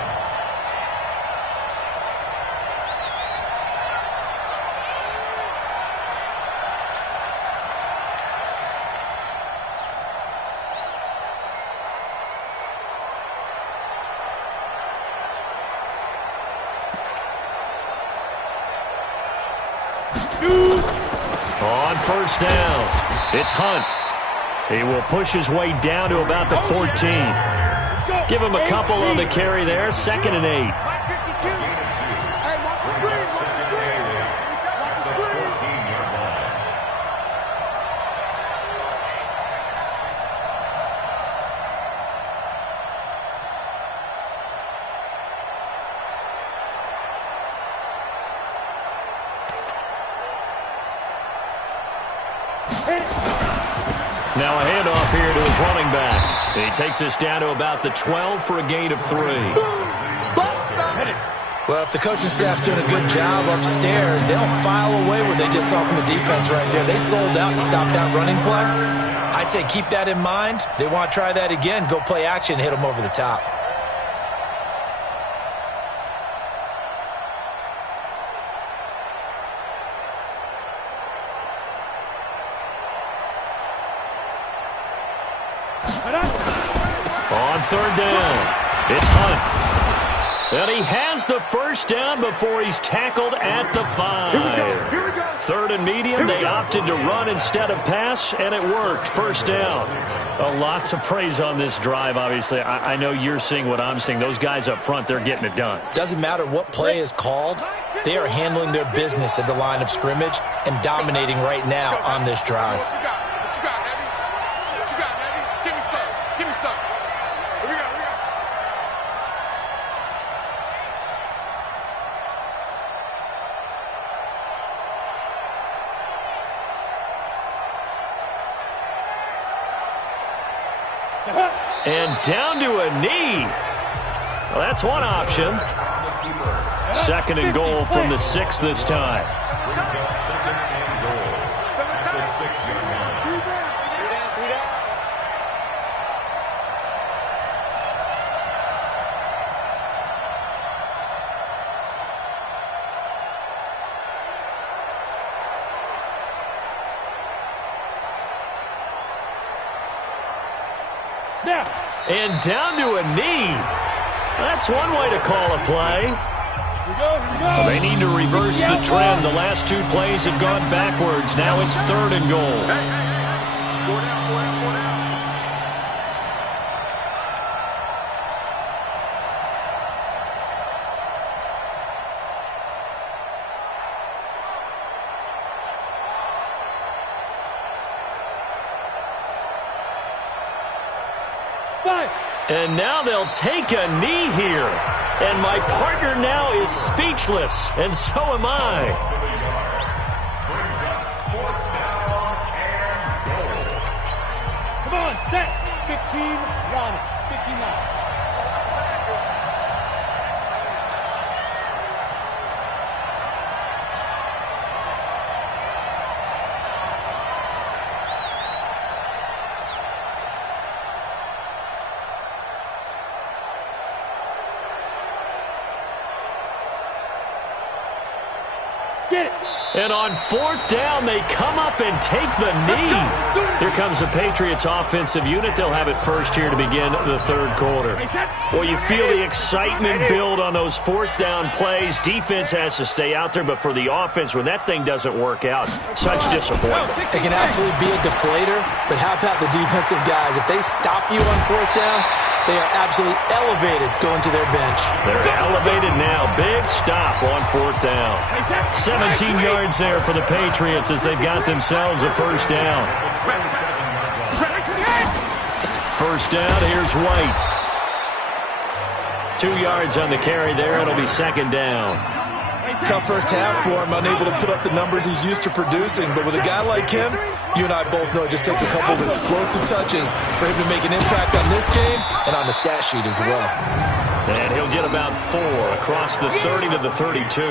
On first down, it's Hunt. He will push his way down to about the 14. Give him a couple on the carry there, 2nd and 8. Now a handoff here to his running back. He takes us down to about the 12 for a gain of 3. Well, if the coaching staff's doing a good job upstairs, they'll file away what they just saw from the defense right there. They sold out to stop that running play. I'd say keep that in mind. They want to try that again. Go play action, hit them over the top. On 3rd down, it's Hunt. And he has the first down before he's tackled at the 5. 3rd and medium, they opted to run instead of pass, and it worked. First down. A lot to praise on this drive, obviously. I know you're seeing what I'm seeing. Those guys up front, they're getting it done. Doesn't matter what play is called. They are handling their business at the line of scrimmage and dominating right now on this drive. What you got, Heavy? What you got, Heavy? Give me some. Give me some. Here we go. And down to a knee. Well, that's one option. 2nd and goal from the 6 this time. Brings up 2nd and goal at the 6-yard line. And down to a knee. That's one way to call a play. Well, they need to reverse the trend. The last 2 plays have gone backwards. Now it's 3rd and goal. And now they'll take a knee here. And my partner now is speechless, and so am I. Come on, set. 15, run. 15 now. And on fourth down, they come up and take the knee. Here comes the Patriots offensive unit. They'll have it first here to begin the third quarter. Well, you feel the excitement build on those fourth down plays. Defense has to stay out there, but for the offense, when that thing doesn't work out, such disappointment. It can absolutely be a deflator, but how about the defensive guys? If they stop you on fourth down, they are absolutely elevated going to their bench. They're elevated now. Big stop on fourth down. 17 yards there for the Patriots as they've got themselves a first down. First down, here's White. 2 yards on the carry there. It'll be second down. Tough first half for him, unable to put up the numbers he's used to producing. But with a guy like him, you and I both know it just takes a couple of explosive touches for him to make an impact on this game and on the stat sheet as well. And he'll get about 4 across the 30 to the 32.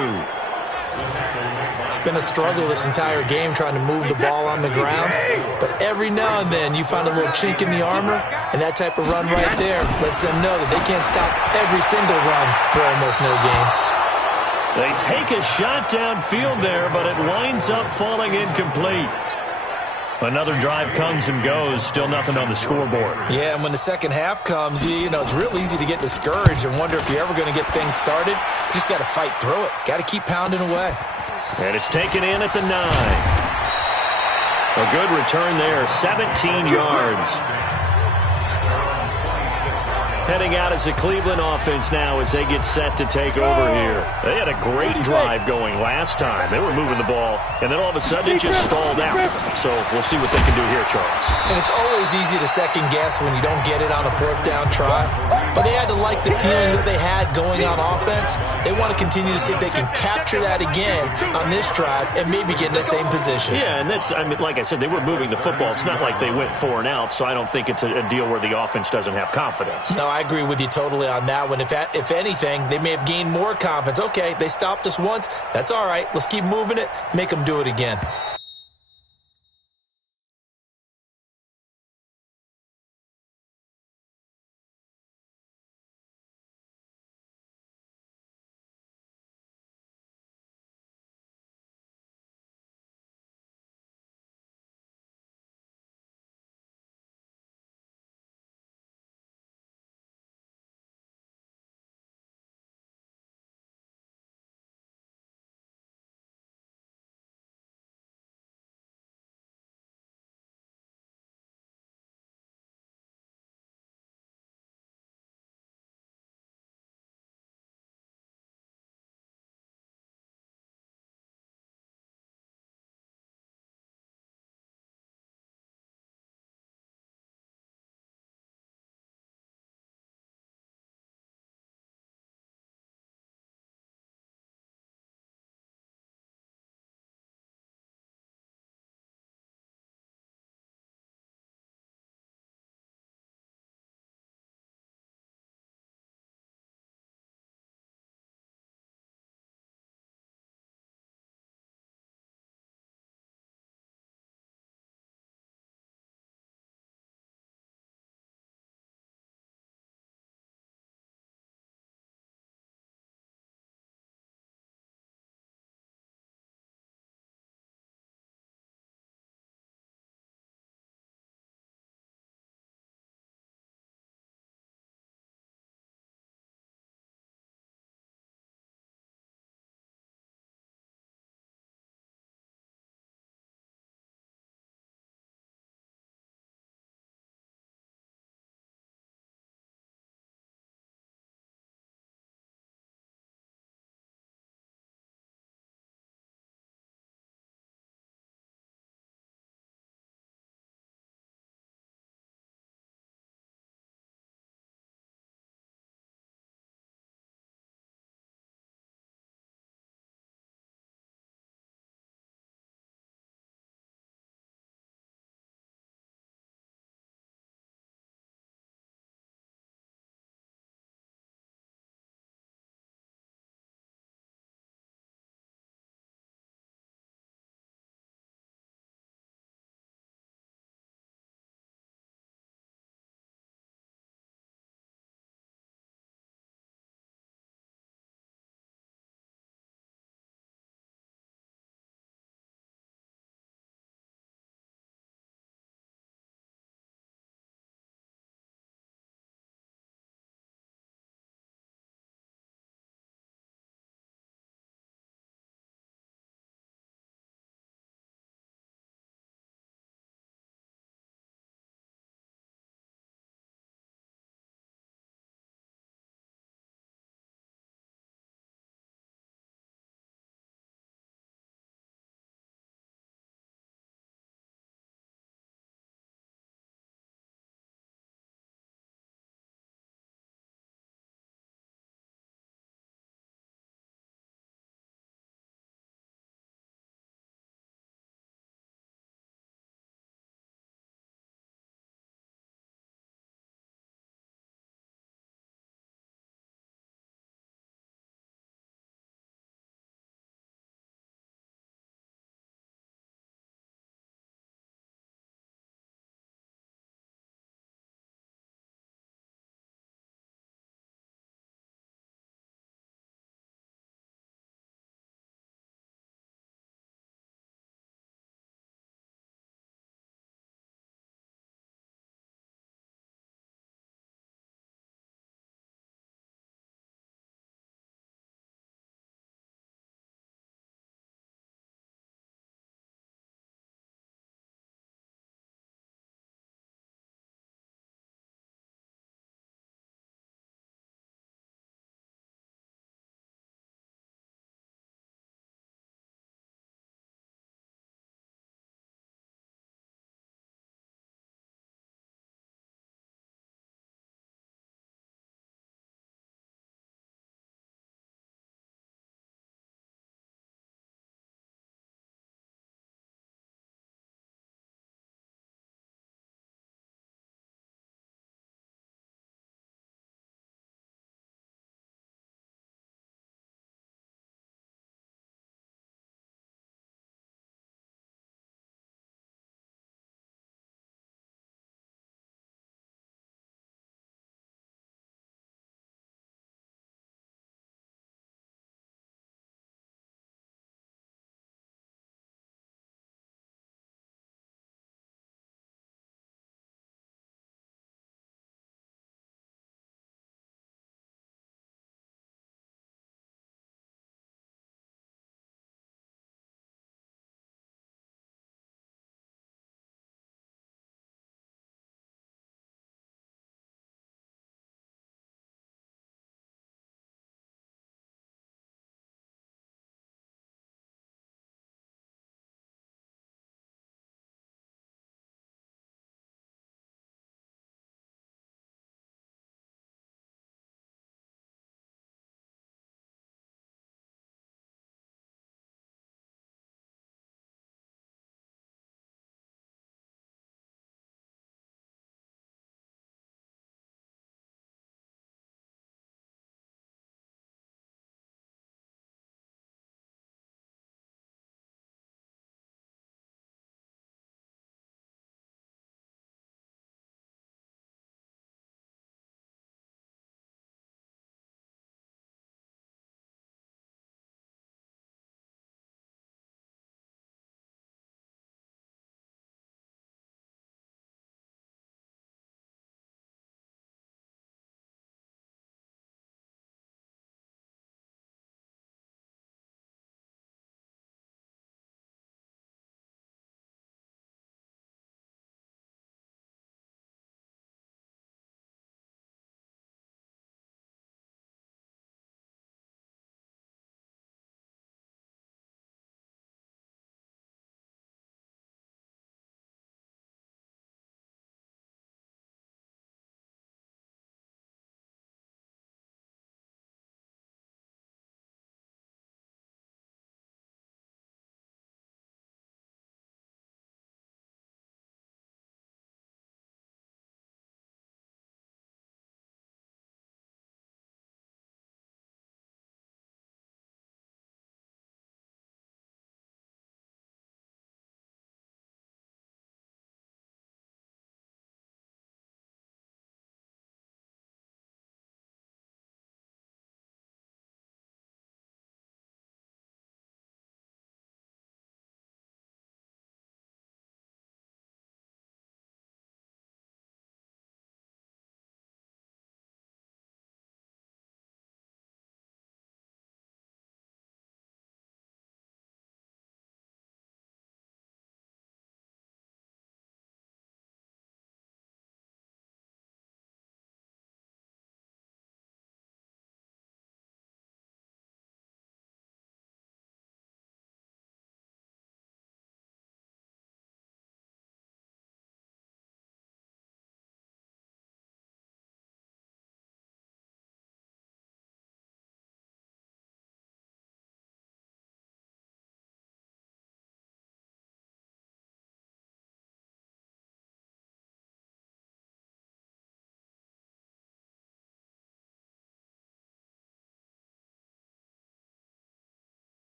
It's been a struggle this entire game trying to move the ball on the ground. But every now and then you find a little chink in the armor, and that type of run right there lets them know that they can't stop every single run for almost no gain. They take a shot downfield there, but it winds up falling incomplete. Another drive comes and goes, still nothing on the scoreboard. Yeah, and when the second half comes, you know, it's real easy to get discouraged and wonder if you're ever going to get things started. You just got to fight through it. Got to keep pounding away. And it's taken in at the 9. A good return there, 17 yards. Heading out as the Cleveland offense now as they get set to take over here. They had a great drive going last time. They were moving the ball, and then all of a sudden it just stalled out. So we'll see what they can do here, Charles. And it's always easy to second guess when you don't get it on a fourth down try. But they had to like the feeling that they had going on offense. They want to continue to see if they can capture that again on this drive and maybe get in the same position. Yeah, and that's, I mean, like I said, they were moving the football. It's not like they went 4 and out, so I don't think it's a deal where the offense doesn't have confidence. No, I agree with you totally on that one. If anything, they may have gained more confidence. Okay, they stopped us once. That's all right. Let's keep moving it. Make them do it again.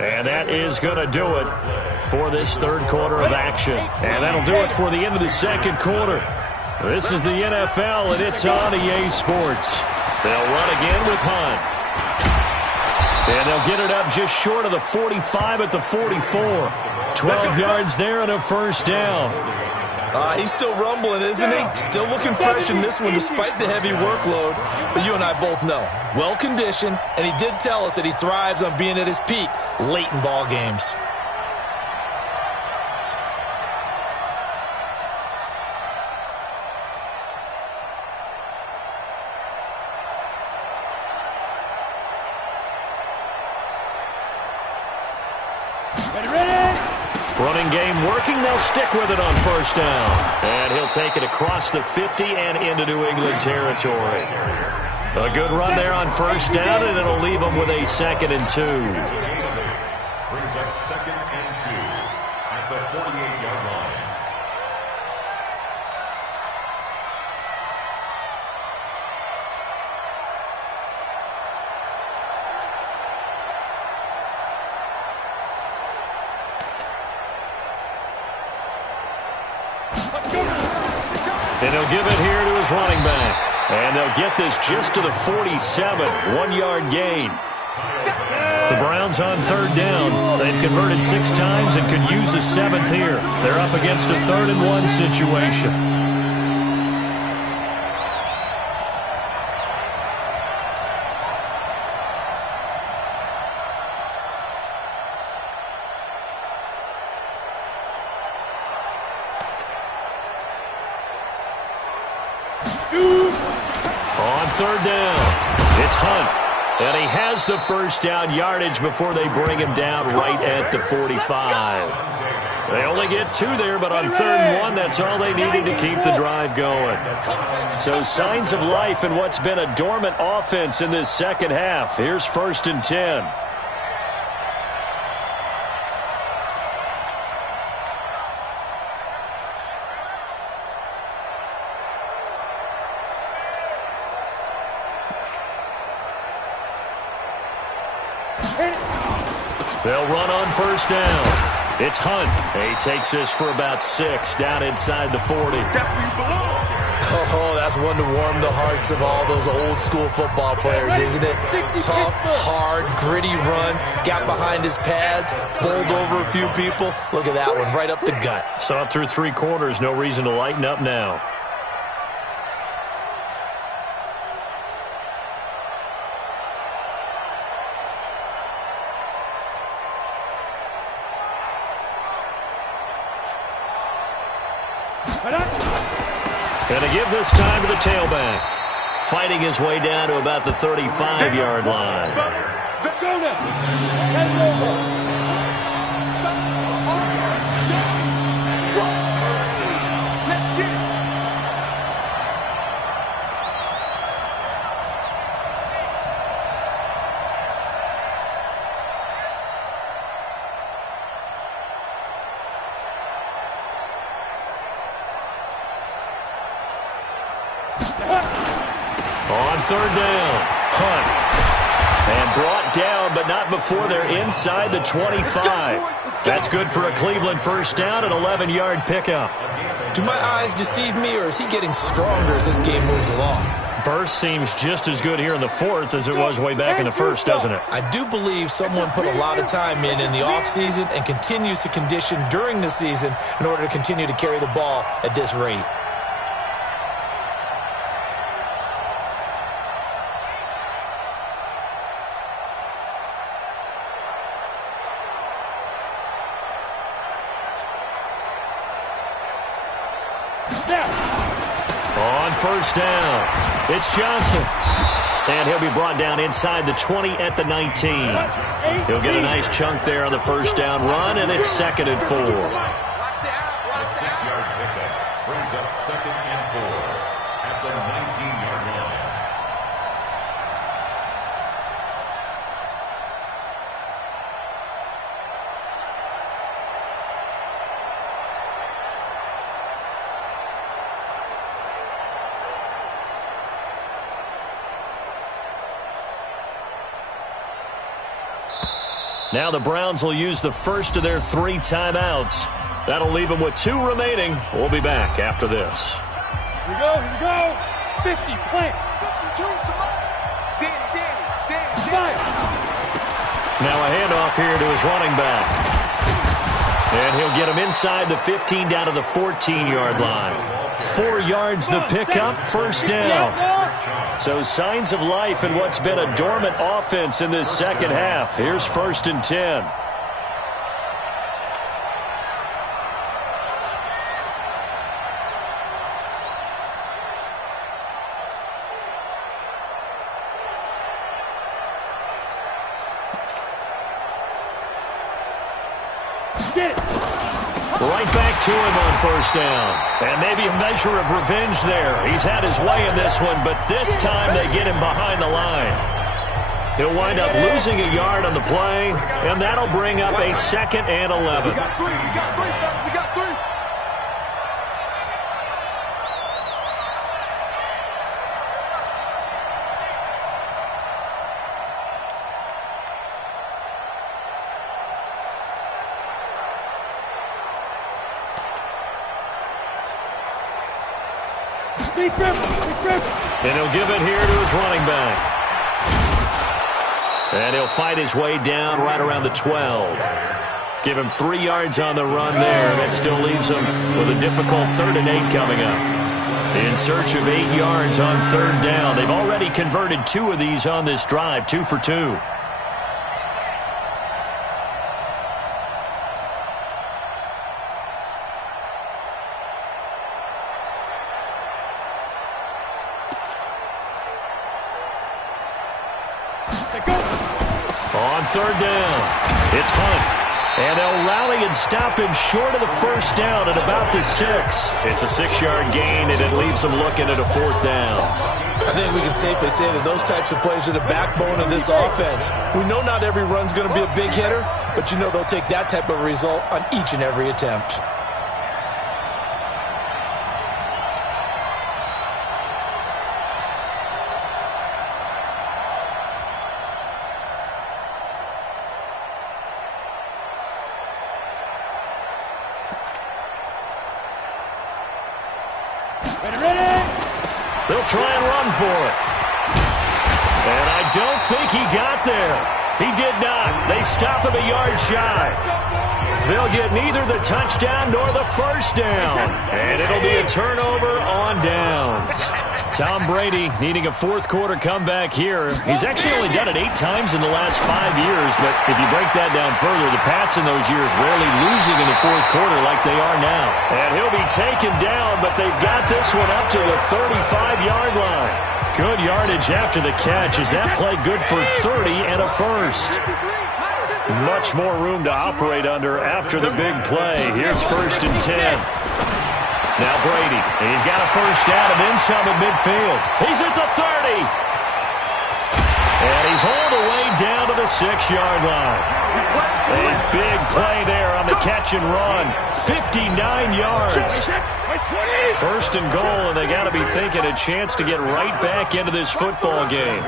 And that is going to do it for this third quarter of action. And that'll do it for the end of the second quarter. This is the NFL, and it's on EA Sports. They'll run again with Hunt. And they'll get it up just short of the 45 at the 44. 12 yards there and a first down. He's still rumbling, isn't he? Still looking fresh in this one despite the heavy workload. But you and I both know, well-conditioned, and he did tell us that he thrives on being at his peak late in ball games. Running game working. They'll stick with it on first down. And he'll take it across the 50 and into New England territory. A good run there on first down, and it'll leave them with a 2nd and 2. Brings up 2nd and 2 at the 48-yard line. And he'll give it here to his running back. And they'll get this just to the 47, 1-yard gain. The Browns on third down. They've converted 6 times and could use a 7th here. They're up against a 3rd and 1 situation. On third down, it's Hunt. And he has the first down yardage before they bring him down right at the 45. They only get 2 there, but on 3rd and 1, that's all they needed to keep the drive going. So signs of life in what's been a dormant offense in this second half. Here's 1st and 10. They'll run on first down. It's Hunt. He takes this for about 6 down inside the 40. Oh, that's one to warm the hearts of all those old school football players, isn't it? Tough, hard, gritty run. Got behind his pads, bowled over a few people. Look at that one, right up the gut. Saw it through 3 quarters. No reason to lighten up now. And a give this time to the tailback. Fighting his way down to about the 35-yard line. On third down, Hunt. And brought down, but not before they're inside the 25. That's good for a Cleveland first down, an 11-yard pickup. Do my eyes deceive me, or is he getting stronger as this game moves along? Burst seems just as good here in the 4th as it was way back in the 1st, doesn't it? I do believe someone put a lot of time in the offseason and continues to condition during the season in order to continue to carry the ball at this rate. On first down, it's Johnson. And he'll be brought down inside the 20 at the 19. He'll get a nice chunk there on the first down run, and it's 2nd and 4. A 6-yard pickup brings up 2nd and 4 at the 19-yard line. Now the Browns will use the first of their 3 timeouts. That'll leave them with 2 remaining. We'll be back after this. Here we go. 50, plant. Now a handoff here to his running back. And he'll get him inside the 15 down to the 14-yard line. 4 yards the pickup, first down. So signs of life in what's been a dormant offense in this second half. Here's 1st and 10. Right back to him on first down. And maybe a measure of revenge there. He's had his way in this one, but this time they get him behind the line. He'll wind up losing a yard on the play, and that'll bring up a 2nd and 11. We got 3. We got 3. And he'll give it here to his running back. And he'll fight his way down right around the 12. Give him 3 yards on the run there. That still leaves him with a difficult 3rd and 8 coming up. In search of 8 yards on 3rd down. They've already converted 2 of these on this drive, 2 for 2. On 3rd down, it's Hunt. And they'll rally and stop him short of the first down at about the 6. It's a 6-yard gain, and it leaves them looking at a 4th down. I think we can safely say that those types of plays are the backbone of this offense. We know not every run's going to be a big hitter, but you know they'll take that type of result on each and every attempt. They'll try and run for it. And I don't think he got there. He did not. They stop him a yard shy. They'll get neither the touchdown nor the first down. And it'll be a turnover on downs. Tom Brady needing a 4th quarter comeback here. He's actually only done it 8 times in the last 5 years, but if you break that down further, the Pats in those years rarely losing in the 4th quarter like they are now. And he'll be taken down, but they've got this one up to the 35-yard line. Good yardage after the catch. Is that play good for 30 and a first? Much more room to operate under after the big play. Here's 1st and 10. Now Brady, he's got a first down and then some at midfield. He's at the 30. And he's hauled away down to the 6-yard line. A big play there on the catch and run. 59 yards. 1st and goal, and they got to be thinking a chance to get right back into this football game.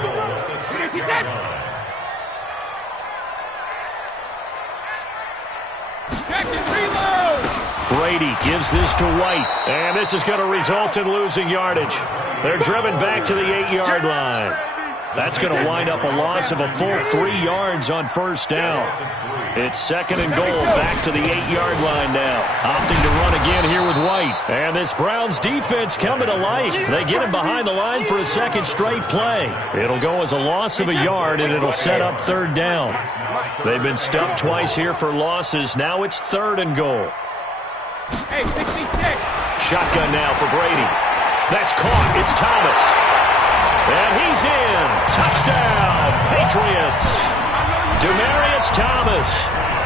Brady gives this to White, and this is going to result in losing yardage. They're driven back to the 8-yard line. That's going to wind up a loss of a full 3 yards on first down. It's 2nd and goal, back to the 8-yard line now. Opting to run again here with White. And this Browns defense coming to life. They get him behind the line for a second straight play. It'll go as a loss of a yard, and it'll set up 3rd down. They've been stuffed twice here for losses. Now it's 3rd and goal. Hey, 66. Shotgun now for Brady. That's caught. It's Thomas. And he's in. Touchdown, Patriots. Demaryius Thomas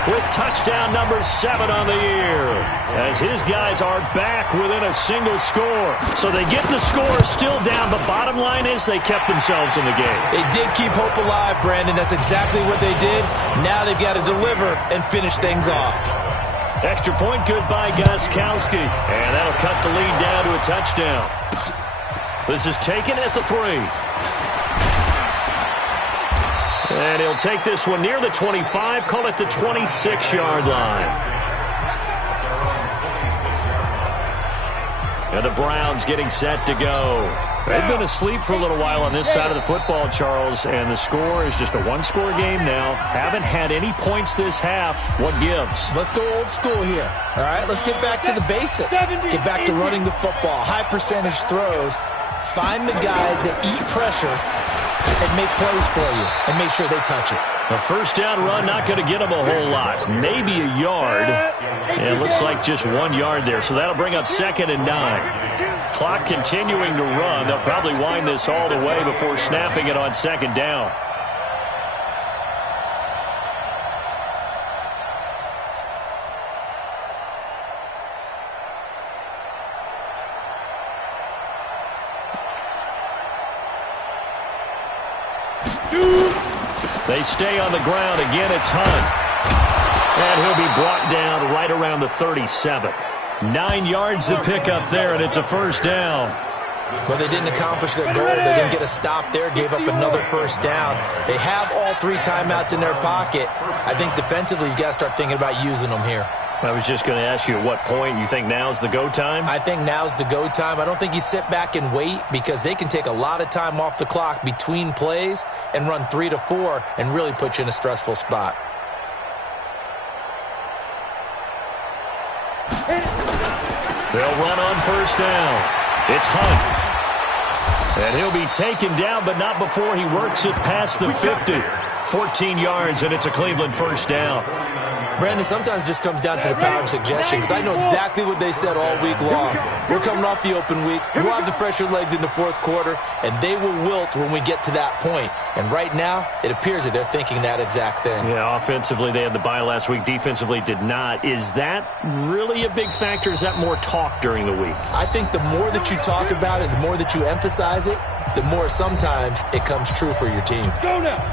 with touchdown number 7 on the year, as his guys are back within a single score. So they get the score still down. The bottom line is they kept themselves in the game. They did keep hope alive, Brandon. That's exactly what they did. Now they've got to deliver and finish things off. Extra point good by Gostkowski. And that'll cut the lead down to a touchdown. This is taken at the 3. And he'll take this one near the 25, call it the 26-yard line. And the Browns getting set to go. They've been asleep for a little while on this side of the football, Charles, and the score is just a one-score game now. Haven't had any points this half. What gives? Let's go old school here. All right, let's get back to the basics. Get back to running the football, high percentage throws. Find the guys that eat pressure and make plays for you and make sure they touch it. A first down run, not going to get them a whole lot. Maybe a yard. And it looks like just 1 yard there. So that'll bring up 2nd and 9. Clock continuing to run. They'll probably wind this all the way before snapping it on 2nd down. They stay on the ground. Again, it's Hunt. And he'll be brought down right around the 37. 9 yards to pick up there, and it's a first down. Well, they didn't accomplish their goal. They didn't get a stop there, gave up another first down. They have all 3 timeouts in their pocket. I think defensively, you got to start thinking about using them here. I was just going to ask you at what point you think now's the go time? I think now's the go time. I don't think you sit back and wait because they can take a lot of time off the clock between plays and run 3 to 4 and really put you in a stressful spot. They'll run on first down. It's Hunt. And he'll be taken down, but not before he works it past the 50. 14 yards, and it's a Cleveland first down. Brandon, sometimes it just comes down to the power of suggestion because I know exactly what they said all week long. We're coming off the open week. We'll have the fresher legs in the fourth quarter, and they will wilt when we get to that point. And right now, it appears that they're thinking that exact thing. Yeah, offensively, they had the bye last week. Defensively, did not. Is that really a big factor? Is that more talk during the week? I think the more that you talk about it, the more that you emphasize it, the more sometimes it comes true for your team.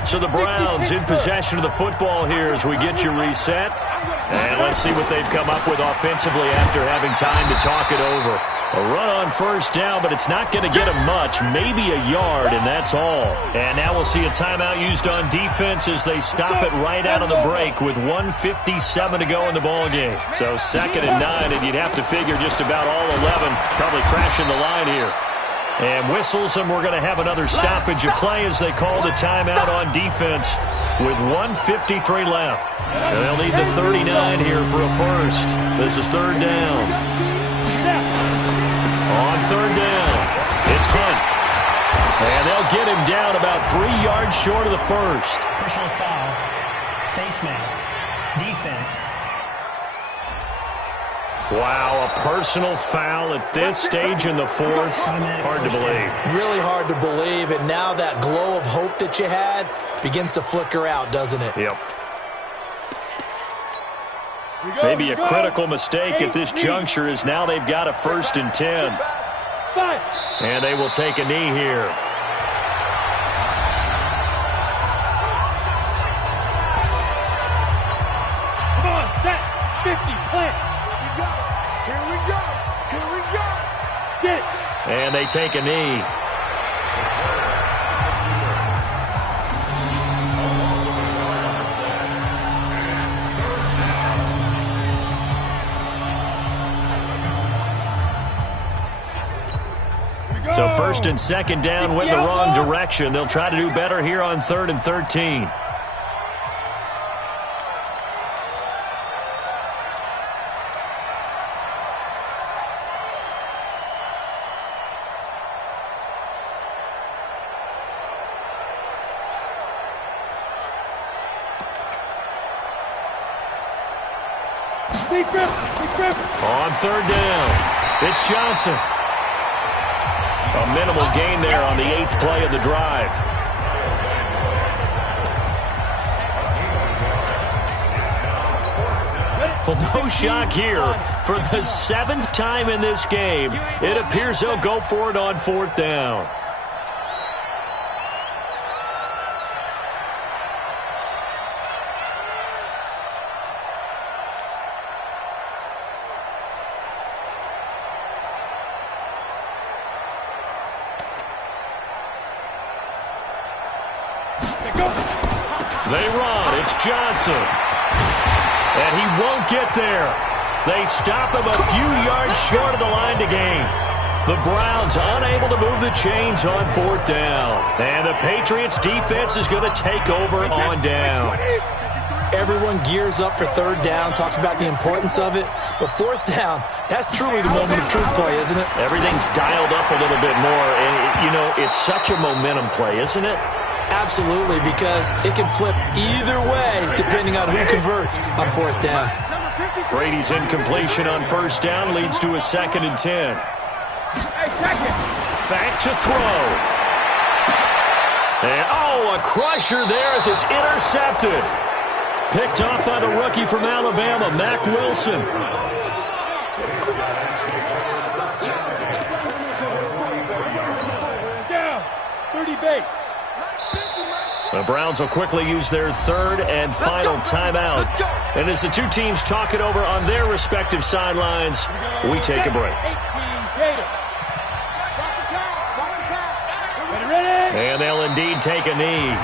So the Browns in possession of the football here as we get you reset. And let's see what they've come up with offensively after having time to talk it over. A run on first down, but it's not going to get them much. Maybe a yard, and that's all. And now we'll see a timeout used on defense as they stop it right out of the break with 1:57 to go in the ballgame. So 2nd and 9, and you'd have to figure just about all 11 probably crashing the line here. And whistles, and we're going to have another stoppage of play as they call the timeout on defense with 1:53 left. And they'll need the 39 here for a first. This is 3rd down. On 3rd down, it's Hunt. And they'll get him down about 3 yards short of the first. Personal foul, face mask, defense. Wow, a personal foul at this stage in the fourth. Hard to believe. Really hard to believe, and now that glow of hope that you had begins to flicker out, doesn't it? Yep. Maybe a critical mistake at this juncture is now they've got a 1st and 10. And they will take a knee here. Come on, set, 50, plant. Here we go. Here we go. Get it. And they take a knee. So 1st and 2nd down went the wrong direction. They'll try to do better here on 3rd and 13. On 3rd down, it's Johnson. A minimal gain there on the 8th play of the drive. Well, no shock here. For the 7th time in this game, it appears they'll go for it on 4th down. They run. It's Johnson. And he won't get there. They stop him a few yards short of the line to gain. The Browns unable to move the chains on 4th down. And the Patriots defense is going to take over on down. Everyone gears up for 3rd down, talks about the importance of it. But 4th down, that's truly the moment of truth play, isn't it? Everything's dialed up a little bit more. And, you know, it's such a momentum play, isn't it? Absolutely, because it can flip either way depending on who converts on 4th down. Brady's incompletion on 1st down leads to a 2nd and 10. Back to throw. And, oh, a crusher there as it's intercepted. Picked off by the rookie from Alabama, Mack Wilson. Down, 30 base. The Browns will quickly use their 3rd and final timeout. And as the two teams talk it over on their respective sidelines, we take a break. And they'll indeed take a knee.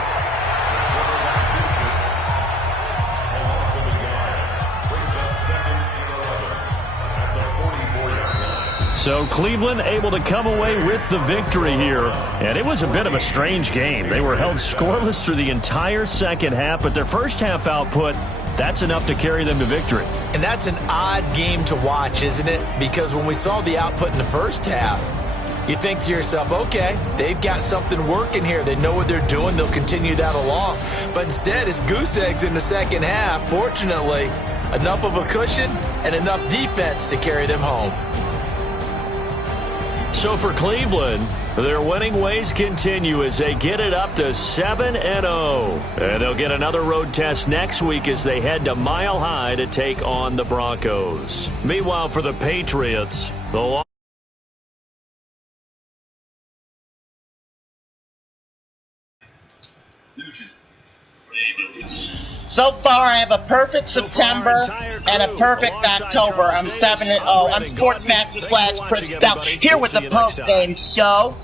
So Cleveland able to come away with the victory here. And it was a bit of a strange game. They were held scoreless through the entire second half, but their first half output, that's enough to carry them to victory. And that's an odd game to watch, isn't it? Because when we saw the output in the first half, you think to yourself, okay, they've got something working here. They know what they're doing. They'll continue that along. But instead, it's goose eggs in the second half. Fortunately, enough of a cushion and enough defense to carry them home. So for Cleveland, their winning ways continue as they get it up to 7-0. And they'll get another road test next week as they head to Mile High to take on the Broncos. Meanwhile, for the Patriots, the So far, I have a perfect September and a perfect October. I'm 7-0. I'm Sportsmaster / Chris Bell here with the post-game show.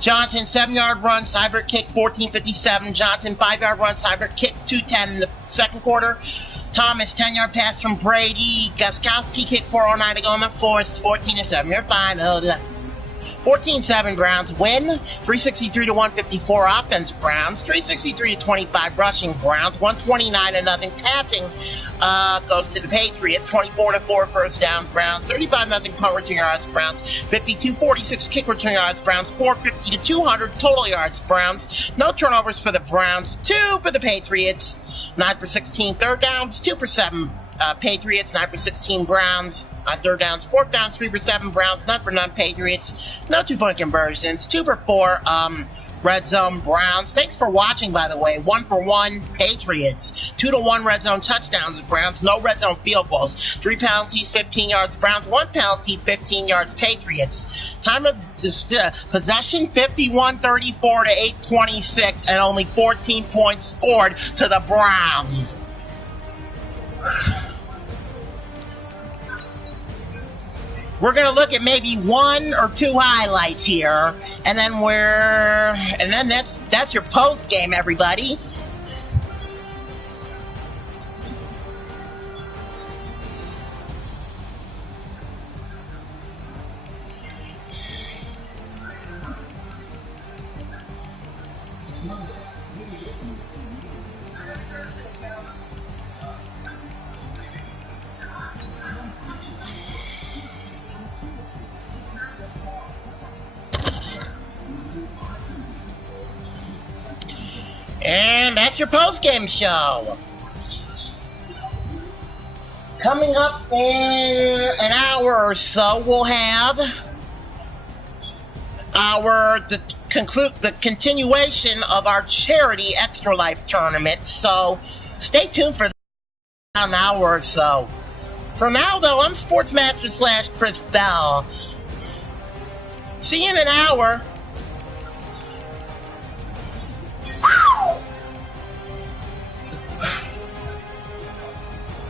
Johnson, 7-yard run, Seibert kick, 14:57. Johnson, 5-yard run, Seibert kick, 2:10 in the second quarter. Thomas, 10-yard pass from Brady. Gostkowski kick, 4:09 to go in the fourth, 14-7. You're fine. 14-7 Browns win. 363-154 offense Browns. 363-25 rushing Browns. 129-0 passing goes to the Patriots. 24-4 first downs Browns. 35-0 punt return yards Browns. 52-46 kick return yards Browns. 450-200 total yards Browns. No turnovers for the Browns. 2 for the Patriots. 9 for 16 third downs. 2 for 7 Patriots. 9 for 16 Browns. Third downs, fourth downs, 3 for 7 Browns, none for none Patriots. No 2-point conversions, 2 for 4 red zone Browns. Thanks for watching, by the way. 1 for 1 Patriots. 2-1 red zone touchdowns Browns. No red zone field goals. 3 penalties, 15 yards Browns. 1 penalty, 15 yards Patriots. Time of possession, 51-34 to 8:26, and only 14 points scored to the Browns. We're going to look at maybe 1 or 2 highlights here, and then that's your post game, everybody. And that's your post-game show. Coming up in an hour or so, we'll have the continuation of our charity Extra Life tournament. So stay tuned for an hour or so. For now, though, I'm Sportsmaster / Chris Bell. See you in an hour.